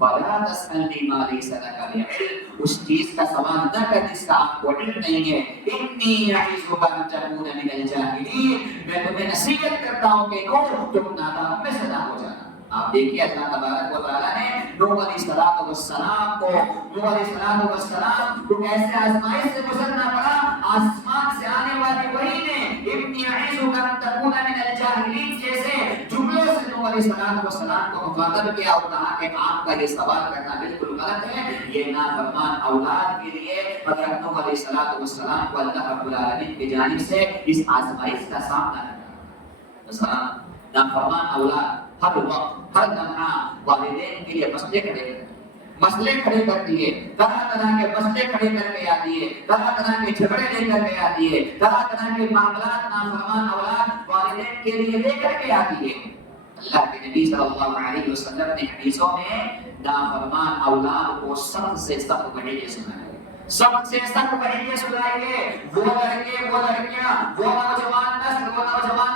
فَلَا تَسْأَلْنِي مَا لَيْسَ لَكَ بِعِلْمٍ. اس چیز کا سوال نہ کر جس کا آپ کو علم نہیں ہے. إِنِّي أَعِظُكَ أَن تَكُونَ مِنَ الْجَاهِلِينَ. میں تمہیں نصیحت کرتا ہوں کہ تم نادانوں میں سے نہ ہو جانا. آپ دیکھیے اللہ تبارک و تعالیٰ نے نوح علیہ السلام کو کیسے آزمائش سے گزرنا پڑا. آسمان سے آنے والی وحی نے ابنی اعیذک ان تکون من الجاہلین جیسے جملوں سے نوح علیہ السلام کو مخاطب کیا اور کہا کہ آپ کا یہ سوال کرنا بالکل غلط ہے. یہ نافرمان اولاد کے لیے حضرت نوح علیہ السلام کو اللہ رب العالمین کی جانب سے اس آزمائش کا سامنا کرنا. نافرمان اولاد ہر وقت ہر لمحہ والدین کے لیے مسئلے کھڑے کرتی ہے، طرح طرح کے مسئلے کھڑے کر کے آتی ہے، طرح طرح کے جھگڑے لے کر کے آتی ہے، طرح طرح کے معاملات نافرمان اولاد والدین کے لیے لے کر کے آتی ہے. اللہ کے نبی صلی اللہ علیہ وسلم نے حدیثوں میں نافرمان اولاد کو سخت سے سخت وعید سنائی ہے، سب سے سخت وعیدیں سنائیے وہ لڑکے، وہ لڑکیاں، وہ نوجوان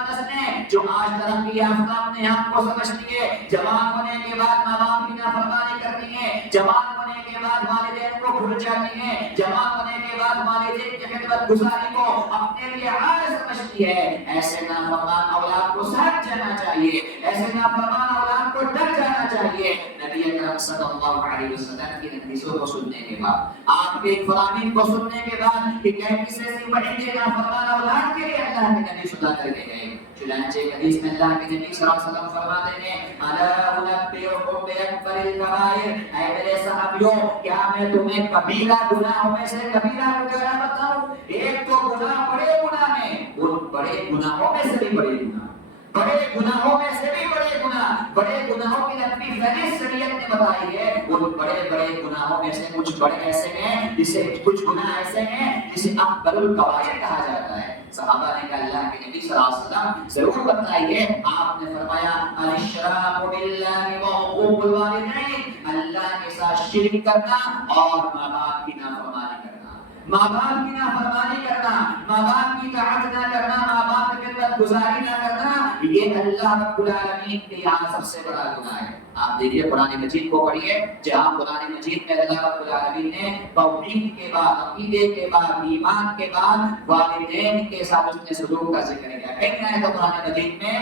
نسلیں جو آج ترقی یافتہ اپنے آپ کو سمجھتی ہے، جوان ہونے کے بعد ماں باپ کی نافرمانی کرتی ہیں، جوان ہونے کے بعد والدین کو بھول جاتی ہیں، جوان ہونے کے بعد والدین کی خدمت گزاری کو اپنے لیے عار سمجھتی ہے۔ ایسے نافرمان اولاد کو ساتھ جانا چاہیے، ایسے نافرمان اولاد کو ڈر جانا چاہیے۔ نبی اکرم صلی اللہ علیہ وسلم کی حدیثوں کو سننے کے بعد، آپ کے فرامین کو سننے کے بعد کہ کیسے ایسی بڑی نافرمان اولاد کے لیے اللہ کے نبی سنا کر کے گئے۔ چنانچہ حدیث میں اللہ کے نبی صلی اللہ علیہ وسلم فرماتے ہیں الا انبئکم باکبر الکبائر، اے میرے صحابیوں کیا میں تمہیں کبیرہ گناہوں میں سے کبیرہ گناہ بتاؤں؟ ایک تو گناہ بڑے گناہ ہیں، ان بڑے گناہوں میں سے بھی بڑے گناہ، بڑے گناہوں میں سے بھی بڑے گناہ، بڑے گناہوں کی لمبی فہرست شریعت نے بتائی ہے۔ ان بڑے بڑے گناہوں میں سے کچھ بڑے ایسے ہیں جسے کچھ گناہ ایسے ہیں جسے اکبر الکبائر کہا جاتا ہے۔ صحابہ نے کہا اللہ کے نبی صلی اللہ علیہ وسلم ضرور بتائیے۔ آپ نے فرمایا الاشراک باللہ وعقوق الوالدین، اللہ کے ساتھ شرک کرنا اور ماں باپ کی نافرمانی کرنا، ماں باپ کی نافرمانی کرنا، ماں باپ کی اطاعت نہ کرنا، ماں باپ کی خدمت گزاری نہ کرنا، یہ اللہ رب العالمین کے یہاں سب سے بڑا گناہ ہے۔ آپ دیکھیے قرآن مجید کو پڑھیے، جہاں قرآن مجید میں اللہ رب العالمین نے توحید کے بعد، عقیدے کے بعد، ایمان کے بعد والدین کے ساتھ اس نے سلوک کا ذکر کیا۔ کہیں نہ تو قرآن مجید میں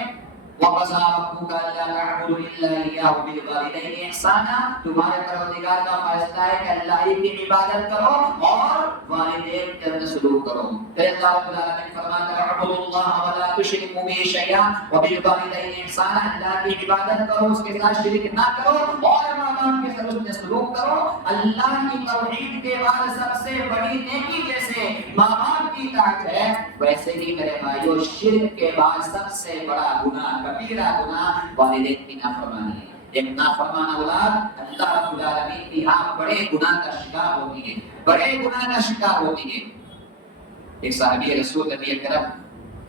وَقَضَىٰ رَبُّكَ أَلَّا تَعْبُدُوا إِلَّا إِيَّاهُ وَبِالْوَالِدَيْنِ إِحْسَانًا، تمہارے پروردگار کا فیصلہ ہے کہ اللہ ہی کی عبادت کرو اور والدین کے اندر سلوک کرو۔ پھر اللہ رب العالمین فرماتا ہے اعبدوا اللہ ولا تشرکوا به شیئا وبالوالدین احسانا، اللہ کی عبادت کرو، اس کے ساتھ شرک نہ کرو اور ماں باپ کے ساتھ اس نے سلوک کرو۔ اللہ کی توحید کے بعد سب سے بڑی نیکی جیسے ماں باپ کی اطاعت ہے، ویسے ہی میرے بھائیو شرک کے بعد سب سے بڑا گناہ، کبیرہ گناہ والدین کی نافرمانی ہے۔ ایک نافرمان اولاد اللہ رب العالمین کی ہاں بڑے گناہ کا شکار ہوتی ہے، بڑے گناہ کا شکار ہوتی ہے۔ ایک صحابی رسول نبی اکرم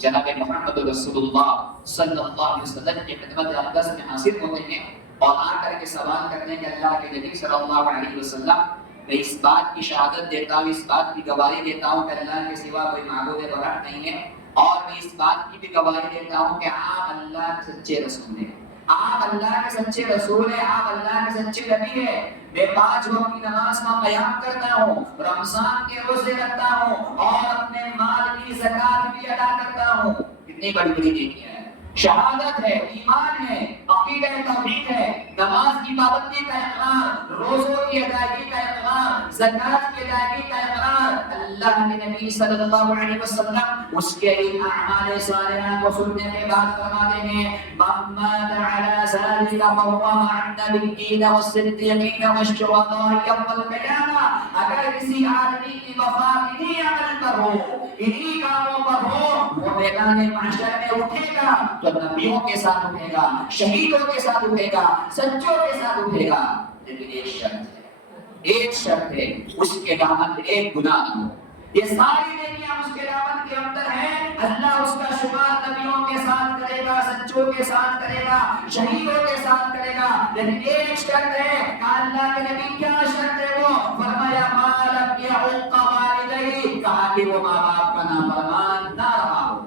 جناب محمد رسول اللہ صلی اللہ علیہ وسلم کی خدمت اقدس میں حاضر ہوتے ہیں اور آ کر کے سوال کرتے ہیں کہ اللہ کے نبی صلی اللہ علیہ وسلم میں اس بات کی شہادت دیتا ہوں، اس بات کی گواہی دیتا ہوں کہ اللہ کے سوا کوئی معبود برحق نہیں ہے، اور میں اس بات کی بھی گواہی دیتا ہوں کہ آپ اللہ کے سچے رسول ہیں، آپ اللہ کے سچے رسول ہیں، آپ اللہ کے سچے نبی ہیں۔ میں 5 وقت کی نماز کا قیام کرتا ہوں، رمضان کے روزے رکھتا ہوں اور اپنے مال کی زکات بھی ادا کرتا ہوں۔ کتنی بڑی بڑی نیکیاں ہیں، شہادت ہے، ایمان ہے، عقیدہ توحید ہے، نماز کی پابندی کا اقرار، روزوں کی ادائیگی کا اقرار، زکات کی ادائیگی کا اقرار۔ اللہ کے نبی صلی اللہ علیہ وسلم اس کے ان اعمال صالحہ کو سننے کے بعد فرماتے ہیں من مات علی ذلک فهو مع النبیین والصدیقین والشہداء یوم القیامہ، اگر کسی آدمی کی وفات انہی عمل پر ہو، انہی کاموں پر ہو، وہ میدان محشر میں اٹھے گا تو نبیوں کے ساتھ اٹھے گا، شہیدوں کے ساتھ اٹھے گا، سچوں کے ساتھ اٹھے گا، لیکن ایک شرط ہے، ایک شرط ہے، اس کے دامن ایک گناہ نہ ہو۔ یہ ساری نیکیاں اس کے دامن کے اندر ہیں، اللہ اس کا شمار نبیوں کے ساتھ کرے گا، سچوں کے ساتھ کرے گا، شہیدوں کے ساتھ کرے گا، لیکن ایک شرط ہے۔ اللہ کے نبی کیا شرط ہے؟ وہ فرمایا ما لم يعق والديه، کہا کہ وہ ماں باپ کا نافرمان نہ رہا ہو،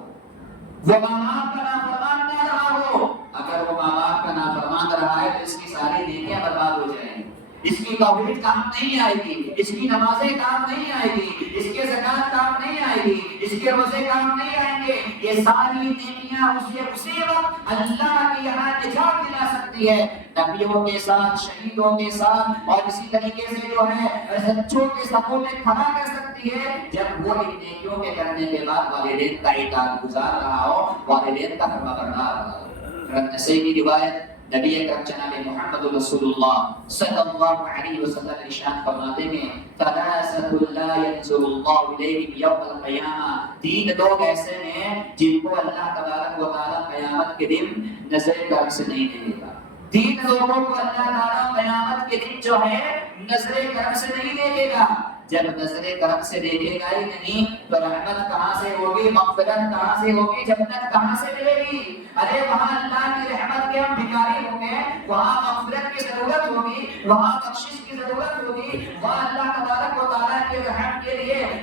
وہ ماں باپ کا نافرمان نہ رہا ہو۔ اگر وہ ماں باپ کا نافرمان رہا ہے تو اس کی ساری نیکیاں برباد ہو جائیں گی، اس کی توحید کام نہیں آئے گی، اس کی نمازیں کام نہیں آئے گی، اس کے زکات کام نہیں آئے گی، اس کے روزے کام نہیں آئیں گے۔ یہ ساری نیکیاں اسی وقت اللہ کے یہاں نجات دلا سکتی ہے، نبیوں کے ساتھ، شہیدوں کے ساتھ، اور اسی طریقے سے جو ہے سچوں کے صفوں میں کھڑا کر سکتی ہے، جب وہ ان نیکیوں کے کرنے کے بعد والدین کا اطاعت گزار رہا ہو، والدین کا فرمانبردار رہا ہو۔ نسائی کی روایت، نبی اکرم جناب محمد رسول اللہ صلی اللہ علیہ وسلم ارشاد فرماتے ہیں ثلاثۃ لا ينظر اللہ الیہم یوم القیامہ، 3 لوگ ایسے ہیں جن کو اللہ تبارک و تعالی قیامت کے دن نظر کرم سے نہیں دیکھے گا۔ 3 لوگوں کو اللہ تعالی قیامت کے دن جو ہے نظر کرم سے نہیں دیکھے گا۔ جب نظر کرم سے دیکھے گا ہی نہیں تو رحمت کہاں سے ہوگی، مغفرت کہاں سے ہوگی، جنت کہاں سے ملے گی؟ ارے وہاں اللہ کی رحمت کے ہم بھکاری ہوں گے، وہاں مغفرت کی ضرورت ہوگی، وہاں بخشش کی ضرورت ہوگی، وہاں اللہ تبارک و تعالیٰ کی رحمت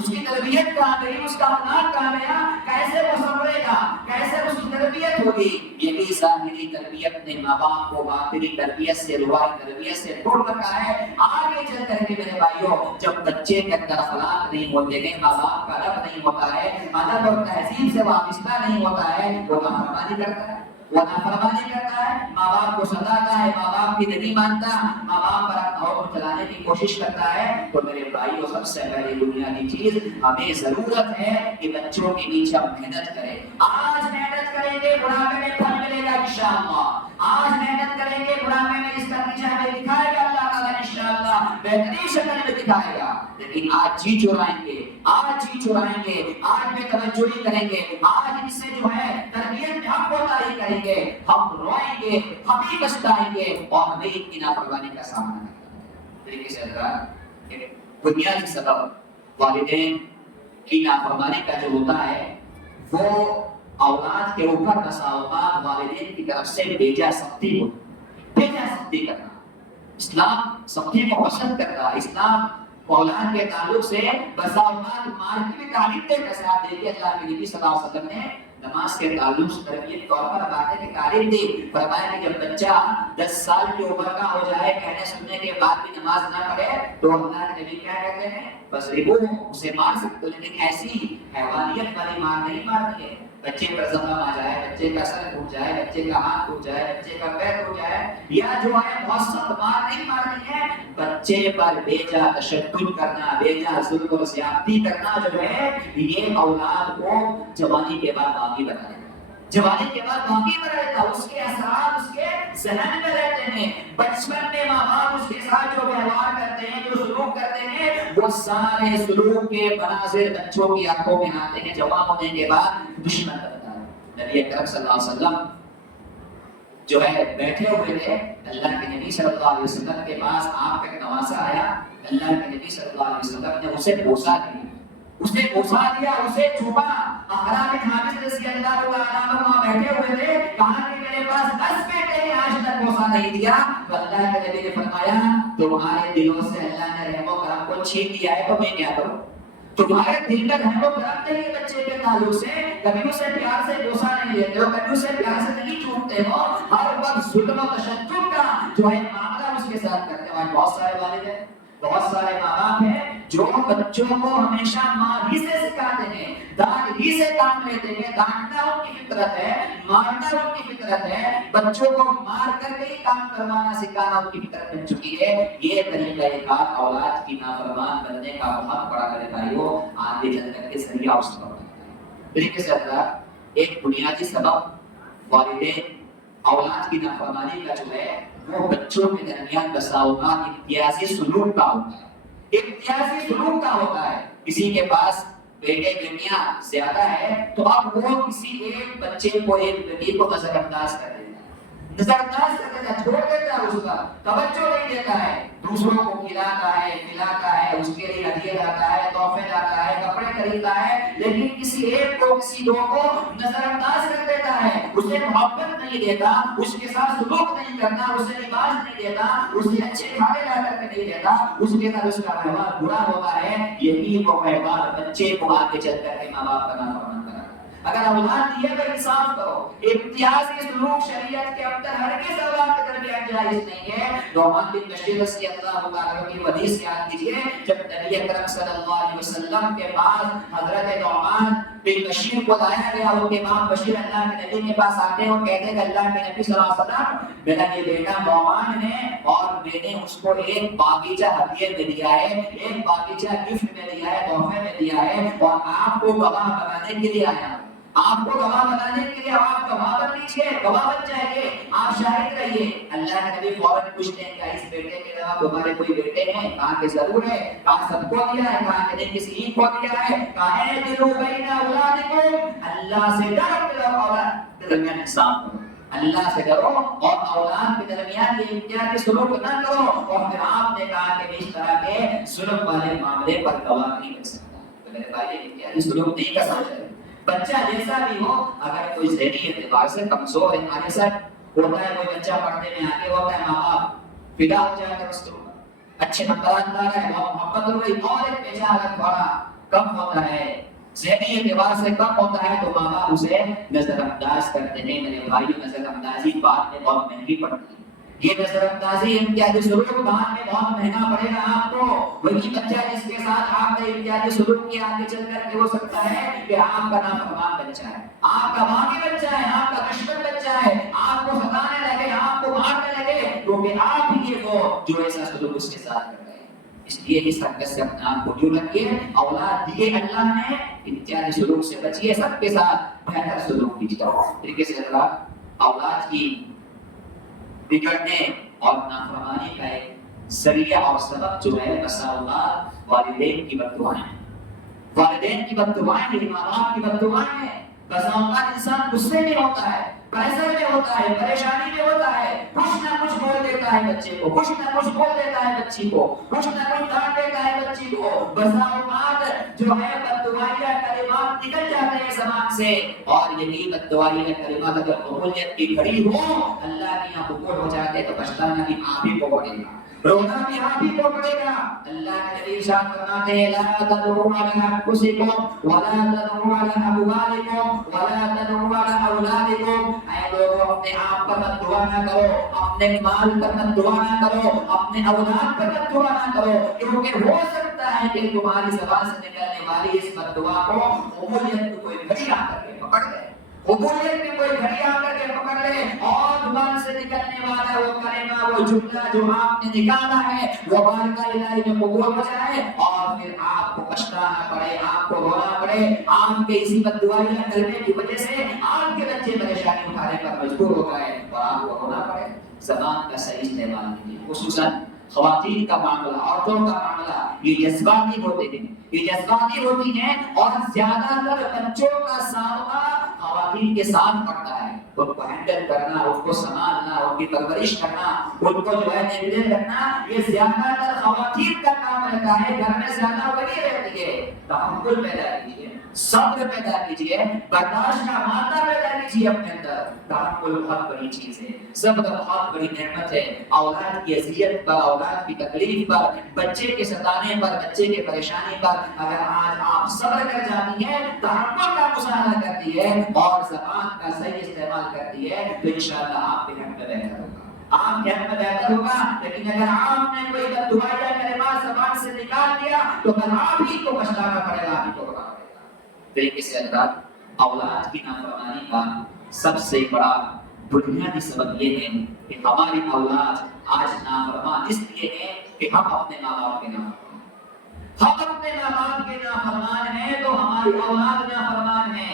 اس کی تربیت کہاں گئی، اس کا اخلاق کہاں گیا، کیسے وہ سنبھلے گا، کیسے اس کی تربیت ہوگی؟ یہی ظاہری تربیت نے ماں باپ کو باطنی تربیت سے، روحانی تربیت سے دور رکھا ہے۔ آگے چل کر کے میرے بھائیوں، جب بچے کے اندر اخلاق نہیں ہوتے ہیں، ماں باپ کا ادب نہیں ہوتا ہے، ادب اور تہذیب سے وابستہ نہیں ہوتا ہے، وہ نافرمانی کرتا ہے، وہ نافرمانی کرتا ہے، ماں باپ کو ستاتا ہے، ماں باپ کی نہیں مانتا، ماں باپ پر اپنا حکم چلانے کی کوشش کرتا ہے۔ تو میرے بھائیوں، سب سے پہلی بنیادی چیز ہمیں ضرورت ہے کہ بچوں کے پیچھے ہم محنت کریں۔ آج محنت کریں گے، بڑھاپے میں پھل ملے گا انشاءاللہ۔ آج محنت کریں گے، بڑھاپے میں اس کا نتیجہ ہمیں دکھائے گا اللہ تعالیٰ انشاءاللہ، بہترین شکل میں دکھائے گا۔ لیکن آج جی چرائیں گے، آج جی چرائیں گے، آج بے توجہی کریں گے، آج ان سے جو ہے تربیت میں ہم کوتاہی کریں گے، ہم روئیں گے، ہم ہی پچھتائیں گے اور ہمیں ان کی نافرمانی کا سامنا کرنا ہے۔ طریقے سے حضرات، ایک بنیادی سبب والدین کی نافرمانی کا جو ہوتا ہے وہ اولاد کے اوپر بسا اوقات والدین کی طرف سے بیجا سختی ہوتی ہے۔ بیجا سختی کرنا، اسلام سختی کو پسند کرتا ہے۔ اسلام اولاد کے تعلق سے بسا اوقات مار کی بھی تعلیم دے۔ جیسے آپ دیکھیے اللہ کے نبی صلی اللہ علیہ وسلم نے نماز کے تعلق سے تربیت طور پر باتیں کی تعلیم دی۔ فرمایا کہ جب بچہ 10 سال کی عمر کا ہو جائے، کہنے سننے کے بعد بھی نماز نہ پڑھے، تو اللہ کے نبی کیا کہتے ہیں؟ بس ربو، اسے مار سکتے ہو، لیکن ایسی حیوانیت والی مار نہیں مارنی ہے۔ بچے پر زخم آ جائے، بچے کا سر ٹوٹ جائے، بچے کا ہاتھ ٹوٹ جائے، بچے کا پیر ٹوٹ جائے، یا جو ہے بہت سخت مار نہیں مارنی ہے۔ بچے پر بیجا تشدد کرنا، بیجا ظلم اور زیادتی کرنا جو ہے، یہ اولاد کو جوانی کے بعد باقی بنا دیتا ہے۔ جوانی کے بعد باقی بنا دیتا ہے، اس کے اثرات اس کے ذہن میں رہتے ہیں۔ بچپن میں ماں باپ اس کے ساتھ جو ویوہار کرتے ہیں، جو سلوک کرتے ہیں، وہ سارے سلوک کے مناظر بچوں کی آنکھوں میں آتے ہیں۔ جوان ہونے کے بعد دشمن بنتا ہے۔ نبی اکرم صلی اللہ علیہ وسلم جو ہے بیٹھے ہوئے تھے، اللہ کے نبی صلی اللہ علیہ وسلم کے پاس آپ کا نواسا آیا، اللہ کے نبی صلی اللہ علیہ وسلم نے اسے بوسا دیا، اسے بوسا دیا، اسے چھپا۔ اقرا بن حابس رضی اللہ تعالیٰ عنہ وہاں بیٹھے ہوئے تھے، کہا کہ میرے پاس 10 بیٹے ہیں، آج تک بوسا نہیں دیا۔ تو اللہ کے نبی نے فرمایا تمہارے دلوں سے اللہ نے رحم و کرم کو چھین لیا ہے، تو میں کیا کروں؟ تمہارے دل میں رحم و کرم نہیں ہے بچے کے تعلق سے، کبھی اسے پیار سے بوسا نہیں دیتے ہو، کبھی اسے پیار سے نہیں چھوٹتے ہو، ہر وقت ظلم و تشدد کا جو ہے معاملہ اس کے ساتھ کرتے ہو۔ بہت سارے والد ہیں، بہت سارے ماں باپ ہیں جو بچوں کو ہمیشہ مار ہی سے سکھاتے ہیں، ڈانٹ ہی سے کام لیتے ہیں۔ ڈانٹنا ان کی فطرت ہے، مارنا ان کی فطرت ہے، بچوں کو مار کر کے ہی کام کروانا سکھانا ان کی فطرت بن چکی ہے۔ یہ طریقہ کار اولاد کی نافرمان بننے کا بہت بڑا میرے بھائیوں آگے چل کر کے ذریعہ اور سبب بنتا ہے۔ طریقے سے حضرات، ایک بنیادی سبب والدین اولاد کی نافرمانی کا جو ہے وہ بچوں کے درمیان بسا اوقات امتیازی سلوک کا ہوتا ہے۔ امتیازی سلوک کا ہوتا ہے۔ کسی کے پاس بیٹے بیٹیاں زیادہ ہے تو اب وہ کسی ایک بچے کو، ایک بیٹی کو نظر انداز کر دیتا ہے، نظر انداز کر دیتا ہے، چھوڑ دیتا ہے، اس کا توجہ نہیں دیتا ہے، دوسروں کو کھلاتا ہے، پلاتا ہے، اس کے لیے ہدیے لاتا ہے، تحفے لاتا ہے، کپڑے خریدتا ہے، لیکن کسی ایک کو، کسی دو کو نظر انداز کر دیتا ہے، اسے محبت نہیں دیتا، اس کے ساتھ سلوک نہیں کرتا، اسے لباس نہیں دیتا، اسے اچھے کھانے لا کر کے نہیں دیتا، اس کے ساتھ اس کا ویوہار برا ہوتا ہے۔ یہی وہ ویوہار بچے کو آگے چل کر کے ماں باپ کا نافرمان کرتا ہے۔ اگر اولاد دیے تو انصاف کرو۔ امتیازی سلوک شریعت کے اندر ہرگز اولاد کے درمیان جائز نہیں ہے۔ نعمان بن بشیر رضی اللہ تعالیٰ کی حدیث یاد کیجیے، جب نبی اکرم صلی اللہ علیہ وسلم کے پاس حضرت نعمان بن بشیر کو لایا گیا، ان کے باپ بشیر اللہ کے نبی کے پاس آتے ہیں اور کہتے ہیں کہ اللہ کے نبی صلی اللہ علیہ وسلم، میرا یہ بیٹا نعمان ہے اور میں نے اس کو ایک باغیچہ ہدیے میں دیا ہے، ایک باغیچہ گفٹ میں دیا ہے، تحفے میں دیا ہے، اور آپ کو گواہ بنانے کے لیے آیا، آپ کو گواہ بنانے کے لیے آپ گواہ بن لیجیے، گواہ بن جائیے، آپ شاہد رہیے۔ اللہ کے نبی فوراً پوچھتے ہیں کیا اس بیٹے کے علاوہ تمہارے کوئی بیٹے ہیں؟ کہا کہ ضرور ہے۔ کہا سب کو دیا ہے؟ کہا کہ نہیں، کسی ایک کو دیا ہے۔ کہا ہے دلو بین اولادکم، اللہ سے ڈرو، میرا اولاد کے درمیان انصاف کرو، اللہ سے ڈرو اور اولاد کے درمیان یہ امتیازی سلوک نہ کرو۔ اور پھر آپ نے کہا کہ اس طرح کے ظلم والے معاملے پر گواہ نہیں کر سکتا۔ تو میرے بھائی امتیازی سلوک نہیں کر سکتے۔ بچہ جیسا بھی ہو، اگر کوئی ذہنی اعتبار سے کمزور ہے، جیسا ہوتا ہے کوئی بچہ پڑھنے میں آگے ہوتا ہے، ماں باپ فدا ہو جاتا ہے اس کے اوپر، اچھے نمبرات لا رہا ہے، بہت محبت ہو گئی، اور ایک بیچارہ تھوڑا کم ہوتا ہے، ذہنی اعتبار سے کم ہوتا ہے تو ماں باپ اسے نظر انداز کرتے ہیں۔ میرے بھائیوں، نظر اندازی بعد میں بہت مہنگی پڑتی ہے۔ یہ نظر اندازی امتیازی سلوک بعد میں بہت مہنگا پڑے گا آپ کو۔ وہی بچہ جس کے ساتھ آپ نے امتیازی سلوک کیا، آگے چل کر کے ہو سکتا ہے کہ آپ کا نافرمان بچہ ہے، آپ کا باغی بچہ ہے، آپ کا دشمن بچہ ہے، آپ کو ستانے لگے، آپ کو مارنے لگے، کیونکہ آپ ہی یہ وہ جو ایسا سلوک اس کے ساتھ کر رہے ہیں۔ اس لیے اس حرکت سے اپنے آپ کو دور رکھیے۔ اولاد دیے اللہ نے، امتیازی سلوک سے بچیے، سب کے ساتھ بہتر سلوک کیجیے۔ طریقے سے حضرات، اولاد کی بگڑنے اور نافرمانی کا ایک ذریعہ اور سبب جو ہے بسا اوقات والدین کی بد دعائیں، والدین کی بد دعائیں، ماں باپ کی بد دعائیں ہیں۔ بسا اوقات انسان غصے میں ہوتا ہے، پریشر میں ہوتا ہے، پریشانی میں ہوتا ہے، کچھ نہ کچھ بول دیتا ہے بچے کو، کچھ نہ کچھ بول دیتا ہے بچی کو، کچھ نہ کچھ ڈانٹ دیتا ہے بچی کو۔ بسا اوقات جو ہے بد دعائیاں کلمات نکل جاتے ہیں زبان سے، اور یہی بد دعائیاں کلمات اگر قبولیت کی کھڑی ہو، اللہ کے یہاں قبول ہو جاتے تو پچھتانا بھی آپ ہی کو پڑے گا، رونا بھی آپ ہی کو پڑے گا۔ اللہ کے نبی ارشاد فرماتے ہیں لا تدعوا علی انفسکم ولا تدعوا علی اموالکم ولا تدعوا علی اولادکم، اے لوگوں اپنے آپ پر مت دعا نہ کرو، اپنے مال پر مت دعا نہ کرو، اپنے اولاد پر مت دعا نہ کرو، کیونکہ ہو سکتا ہے کہ تمہاری زبان سے نکلنے والی اس بد دعا کو قبولیت کو کوئی گھڑی آ کر کے پکڑ لے، قبولیت میں کوئی گھڑی آ کر کے پکڑ لے، اور زبان سے نکلنے والا وہ کلمہ، وہ جملہ جو آپ نے نکالا ہے وہ بارگاہ الہی میں قبول ہو جائے، اور پھر آپ کو پچھتانا پڑے، آپ کو رونا پڑے، آپ کے اسی بد دعائیاں کلمے کی وجہ سے آپ کے بچے پریشانی اٹھانے پر مجبور ہو گئے اور آپ کو رونا پڑے۔ زبان کا صحیح استعمال کیجیے، خصوصاً خواتین کا معاملہ، عورتوں کا معاملہ، یہ جذباتی ہوتے ہیں، یہ جذباتی ہوتی ہیں، اور زیادہ تر بچوں کا سامنا خواتین کے ساتھ پڑتا ہے۔ ان کو ہینڈل کرنا، ان کو سنبھالنا، ان کی پرورش کرنا، ان کو جو ہے دیکھ رکھنا، یہ زیادہ تر خواتین کا کام رہتا ہے۔ گھر میں زیادہ وہی رہتی ہے۔ تحمل پیدا کیجیے، صبر پیدا کیجیے، برداشت کا مادہ پیدا کیجیے اپنے اندر۔ تحمل بہت بڑی چیز ہے، صبر بہت بڑی نعمت ہے۔ اولاد کی اذیت پر، اولاد کی تکلیف پر، بچے کے ستانے پر، بچے کے پریشانی پر اگر آج آپ صبر کر جاتی ہیں، تحمل کا مظاہرہ کرتی ہے اور زبان کا صحیح استعمال کرتی ہے، تو انشاءاللہ آپ کے گھر میں بہتر ہوگا، آپ کے گھر میں بہتر ہوگا۔ لیکن اگر آپ نے کوئی بد دعائیاں کلمات زبان سے نکال دیا تو پھر آپ ہی کو پچھتانا پڑے گا، آپ ہی کو رونا پڑے گا۔ طریقے سے حضرات، اولاد کی نافرمانی کا سب سے بڑا بنیادی سبب یہ ہے کہ ہماری اولاد آج نافرمان اس لیے ہے کہ ہم اپنے ماں باپ کے نافرمان ہیں۔ ہم اپنے ماں باپ کے نافرمان ہیں تو ہماری اولاد نافرمان ہے۔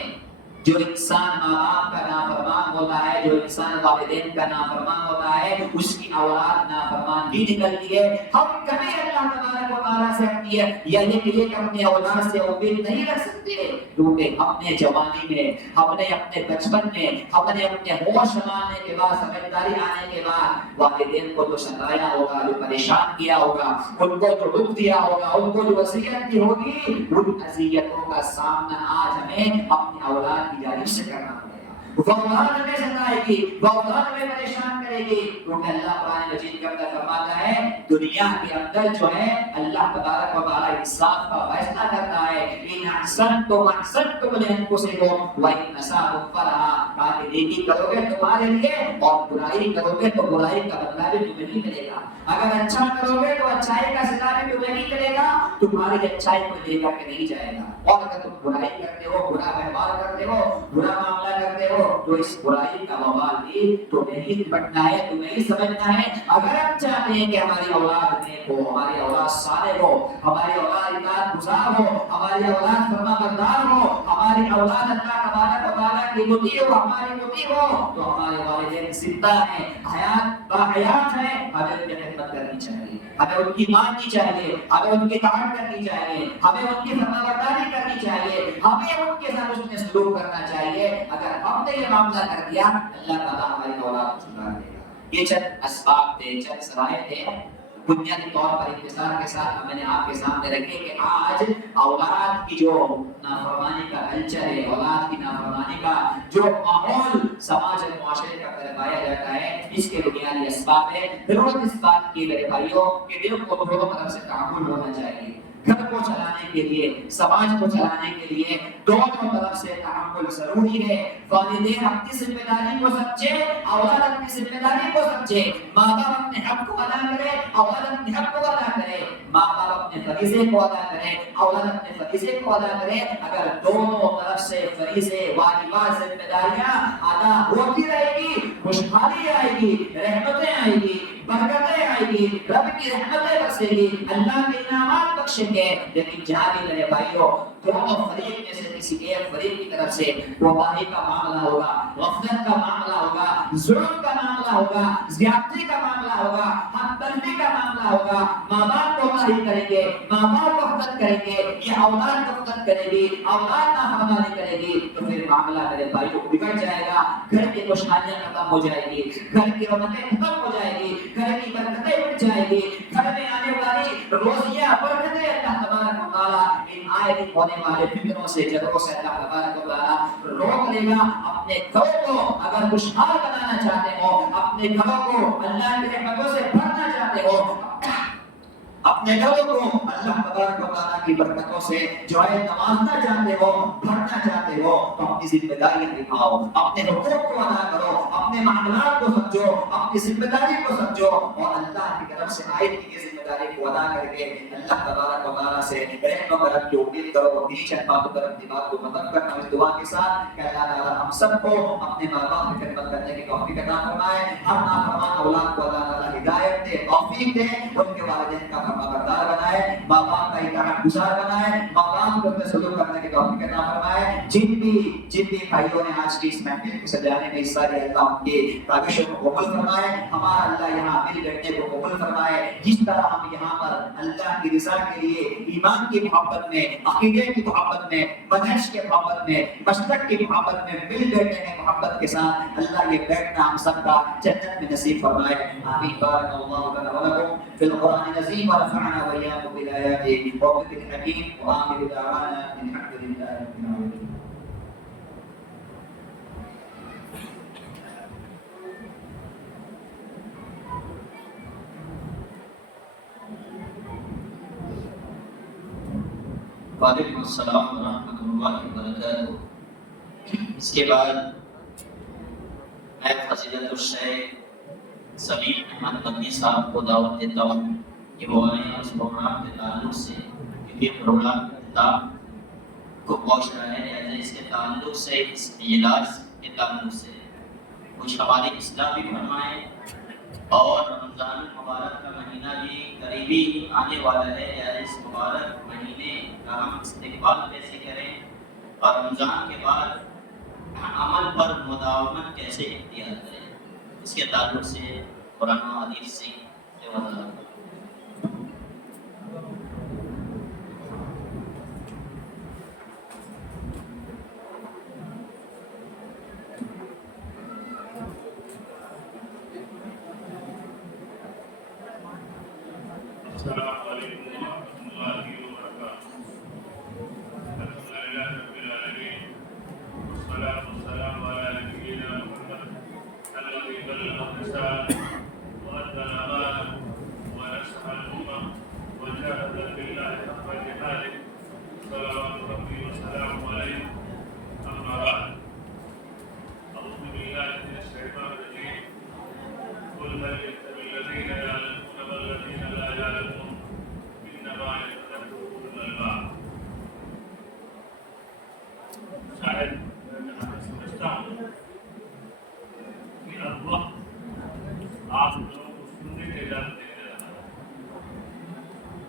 جو انسان ماں باپ کا نافرمان ہوتا ہے، جو انسان والدین کا نافرمان ہوتا ہے، اس کی اولاد نافرمان بھی نکلتی ہے۔ ہم کبھی اللہ تبارک و تعالیٰ سے اپنی یہ اپنے اولاد سے امید نہیں رکھ سکتے، کیونکہ ہم نے جوانی میں، ہم نے اپنے بچپن میں، ہم نے اپنے ہوش سنبھالنے کے بعد، سمجھداری آنے کے بعد والدین کو جو ستایا ہوگا، جو پریشان کیا ہوگا، ان کو جو دکھ دیا ہوگا، ان کو جو اذیت دی ہوگی، ان اذیتوں کا سامنا آج ہمیں اپنی اولاد کی جانب سے کرنا پڑے گا۔ وہ اولاد ہمیں ستائے گی، وہ اولاد ہمیں پریشان کرے گی، کیونکہ اللہ قرآن مجید کے اندر فرماتا ہے دنیا کے اندر جو ہے اللہ تبارک و تعالیٰ انصاف کا فیصلہ کرتا ہے۔ ان احسنتم احسنتم لانفسکم وان اسأتم فلہا، کہ نیکی کرو گے تمہارے لیے اور برائی کرو گے تو برائی کا بدلہ بھی تمہیں ہی ملے گا۔ اگر اچھا کرو گے تو اچھائی کا صلہ بھی تمہیں ہی ملے گا، تمہاری اچھائی کو لے کر کے نہیں جائے گا۔ اور اگر تم برائی کرتے ہو، برا ویوہار کرتے ہو، برا معاملہ کرتے ہو، تو اس برائی کا وبال بھی تمہیں ہی نپٹنا ہے، تمہیں ہی سمجھنا ہے۔ اگر ہم چاہتے ہیں کہ ہماری اولاد نیک ہو، ہماری اولاد صالح ہو، ہماری اولاد اطاعت گزار ہو، ہماری اولاد فرما بردار ہو، ہماری اولاد اللہ تبارک و تعالیٰ کی مطیع ہو، ہماری مطیع ہو، تو ہمارے والدین زندہ ہیں، حیات باحیات ہیں، ہمیں ان کی خدمت کرنی چاہیے، ہمیں ان کی ماننی چاہیے، ہمیں ان کی اطاعت کرنی چاہیے، ہمیں ان کی فرما برداری کرنی چاہیے، ہمیں ان کے ساتھ اس نے سلوک کرنا چاہیے۔ اگر ہم نے یہ معاملہ کر دیا، اللہ تعالیٰ ہماری اولاد کو سدھار دے گا۔ یہ چند اسباب تھے، چند شرائط تھے، بنیادی طور پر اختصار کے ساتھ میں نے آپ کے سامنے رکھے کہ آج اولاد کی جو نافرمانی کا کلچر ہے، اولاد کی نافرمانی کا جو ماحول سماج اور معاشرے کا پایا جاتا ہے، اس کے بنیادی اسباب ہے۔ ضرورت اس بات کی میرے بھائیوں کہ دل کو دونوں طرف سے تعامل ہونا چاہیے۔ گھر کو چلانے کے لیے، سماج کو چلانے کے لیے دونوں طرف سے تعامل ضروری ہے۔ والدین اپنی ذمہ داری کو سمجھے، اولاد اپنی ذمہ داری کو سمجھے، ماں باپ اپنے حق کو ادا کرے، اولاد اپنے حق کو ادا کرے، ماں باپ اپنے فریضے کو ادا کرے، اولاد اپنے فریضے کو ادا کرے۔ اگر دونوں طرف سے فریضے، واجبات، ذمہ داریاں ادا ہوتی رہے گی، خوشحالی آئے گی، رحمتیں آئے گی، برکتیں آئے گی، رب کی رحمتیں برسے گی، اللہ کے انعامات بخشیں گے۔ لیکن جہاں بھی میرے بھائیوں دونوں فریق میں سے کسی ایک فریق کی طرف سے کوتاہی کا معاملہ ہوگا، غفلت کا معاملہ ہوگا، ظلم کا معاملہ ہوگا، زیادتی کا معاملہ ہوگا، ہم تلفی کا معاملہ ہوگا، ماں باپ کوتاہی کریں گے، ماں باپ غفلت کریں گے، یہ اولاد غفلت کرے گی، اولاد نافرمانی کرے گی، تو پھر معاملہ میرے بھائیوں بگڑ جائے گا، گھر کی خوشحالیاں ختم ہو جائے گی، گھر کی رونقیں ختم ہو جائے گی، گھر کی برکتیں مٹ جائے گی، گھر میں آنے والی روزیاں برکتیں اللہ تبارک و تعالیٰ ان آئے دن ہونے والے فکروں سے جھگڑوں سے اللہ تبارک و تعالیٰ روک لے گا۔ اپنے گھروں کو اگر خوشحال بنانا چاہتے ہو، اپنے گھروں کو اللہ کی رحمتوں سے بھرنا چاہتے ہو، اپنے گھروں کو اللہ تبارک و تعالیٰ کی برکتوں سے جو ہے نوازنا چاہتے ہو، بھرنا چاہتے ہو، تو اپنی ذمہ داریاں نبھاؤ، اپنے حقوق کو ادا کرو، اپنے معاملات کو سمجھو، اپنی ذمہ داری کو سمجھو، اور اللہ کی طرف سے عائد کی ذمہ داری کو ادا کر کے اللہ تبارک و تعالیٰ سے رحم و کرم کی امید کرو۔ تین چند باتوں پر اپنی بات کو ختم کرنا اس دعا کے ساتھ کہ اللہ تعالیٰ ہم سب کو اپنے ماں باپ کی خدمت کرنے کی توفیق عطا فرمائے، ہم نافرمان اولاد کو اللہ تعالیٰ ہدایت دے، توفیق دے، ان کے والدین کا بردار بنائے، ماں باپ کا اطاعت گزار بنائے، ماں باپ کو اپنے سلوک کرنے کی توفیق عطا فرمائے۔ جن بھی بھائیوں نے آج کی اس محفل کو سجانے میں حصہ لیا، اللہ ان کی کاوشوں کو قبول فرمائے، ہمارا اللہ یہاں مل بیٹھنے کو قبول فرمائے۔ جس طرح ہم یہاں پر اللہ کی رضا کے لیے ایمان کی محبت میں، عقیدے کی محبت میں، منہج کی محبت میں، مسلک کی محبت میں مل بیٹھنے کی محبت کے ساتھ اللہ یہ بیٹھنا ہم سب کا جنت میں نصیب فرمائے۔ آمین۔ بارک اللہ لنا ولکم فی القرآن العظیم ونفعنا وإياكم بالآيات والذكر الحكيم وآخر دعوانا أن الحمد لله رب العالمين۔ وعلیکم السلام ورحمۃ اللہ وبرکاتہ۔ اس کے بعد میں فضیلت الشیخ سلیم احمد مدنی صاحب کو دعوت دیتا ہوں کہ وہ آئیں اور اس پروگرام کے تعلق سے، کیونکہ پروگرام کے اختتام کو پہنچ رہا ہے، لہٰذا اس کے تعلق سے، اس اجلاس کے تعلق سے کچھ ہماری اصلاح بھی فرمائیں، اور رمضان المبارک کا مہینہ بھی قریبی آنے والا ہے، لہٰذا اس مبارک مہینے کا ہم استقبال کیسے کریں، اور رمضان کے بعد عمل پر مداومت کیسے اختیار کریں، اس کے تعلق سے قرآن و حدیث سے وضاحت۔ السلام علیکم ورحمۃ اللہ وبرکاتہ۔ الحمد للہ رب العالمین والصلاۃ والسلام علی نبینا محمد الذی بلغ الرسالۃ وأدى الأمانة ونصح الأمة وجاهد في الله حق جهاده صلوات ربي وسلامه عليه، أما بعد، أعوذ بالله من الشيطان الرجيم، قل هل يستوي الذين يعلمون والذين لا يعلمون انما يتذكر اولو الالباب۔ شاید میں سمجھتا ہوں کہ اب وقت آپ لوگوں کو سننے کی اجازت نہیں دے رہا ہے۔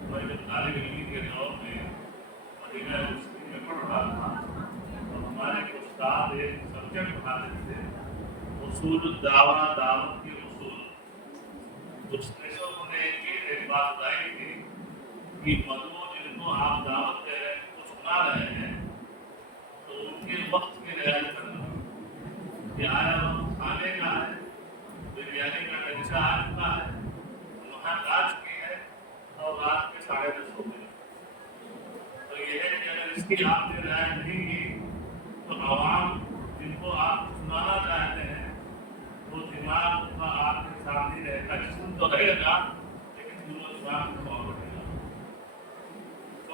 میں جب طالب علمی کے دور میں مدینہ یونیورسٹی میں پڑھ رہا تھا تو ہمارے ایک استاد ایک سبجیکٹ پڑھاتے تھے، اصول الدعوہ، دعوت کے اصول۔ کچھ پیشوں نے ایک بات بتائی تھی کہ مدعو جن کو آپ دعوت دے رہے ہیں، کچھ سنا رہے ہیں، تو ان کے وقت کی رعایت کرنا کہ آیا وقت کھانے کا ہے، بریانی کا ڈھنچہ آ چکا ہے، وہاں آ چکی ہے اور رات کے 10:30 ہو گئے۔ تو یہ ہے کہ اگر اس کی آپ نے رعایت نہیں کی تو عوام جن کو آپ سنانا چاہتے ہیں وہ دماغ ان کا آپ کے سامنے رہتا، جسم تو رہے گا لیکن دونوں دماغ میں موجود رہے گا۔ تو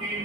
3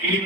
3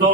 2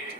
1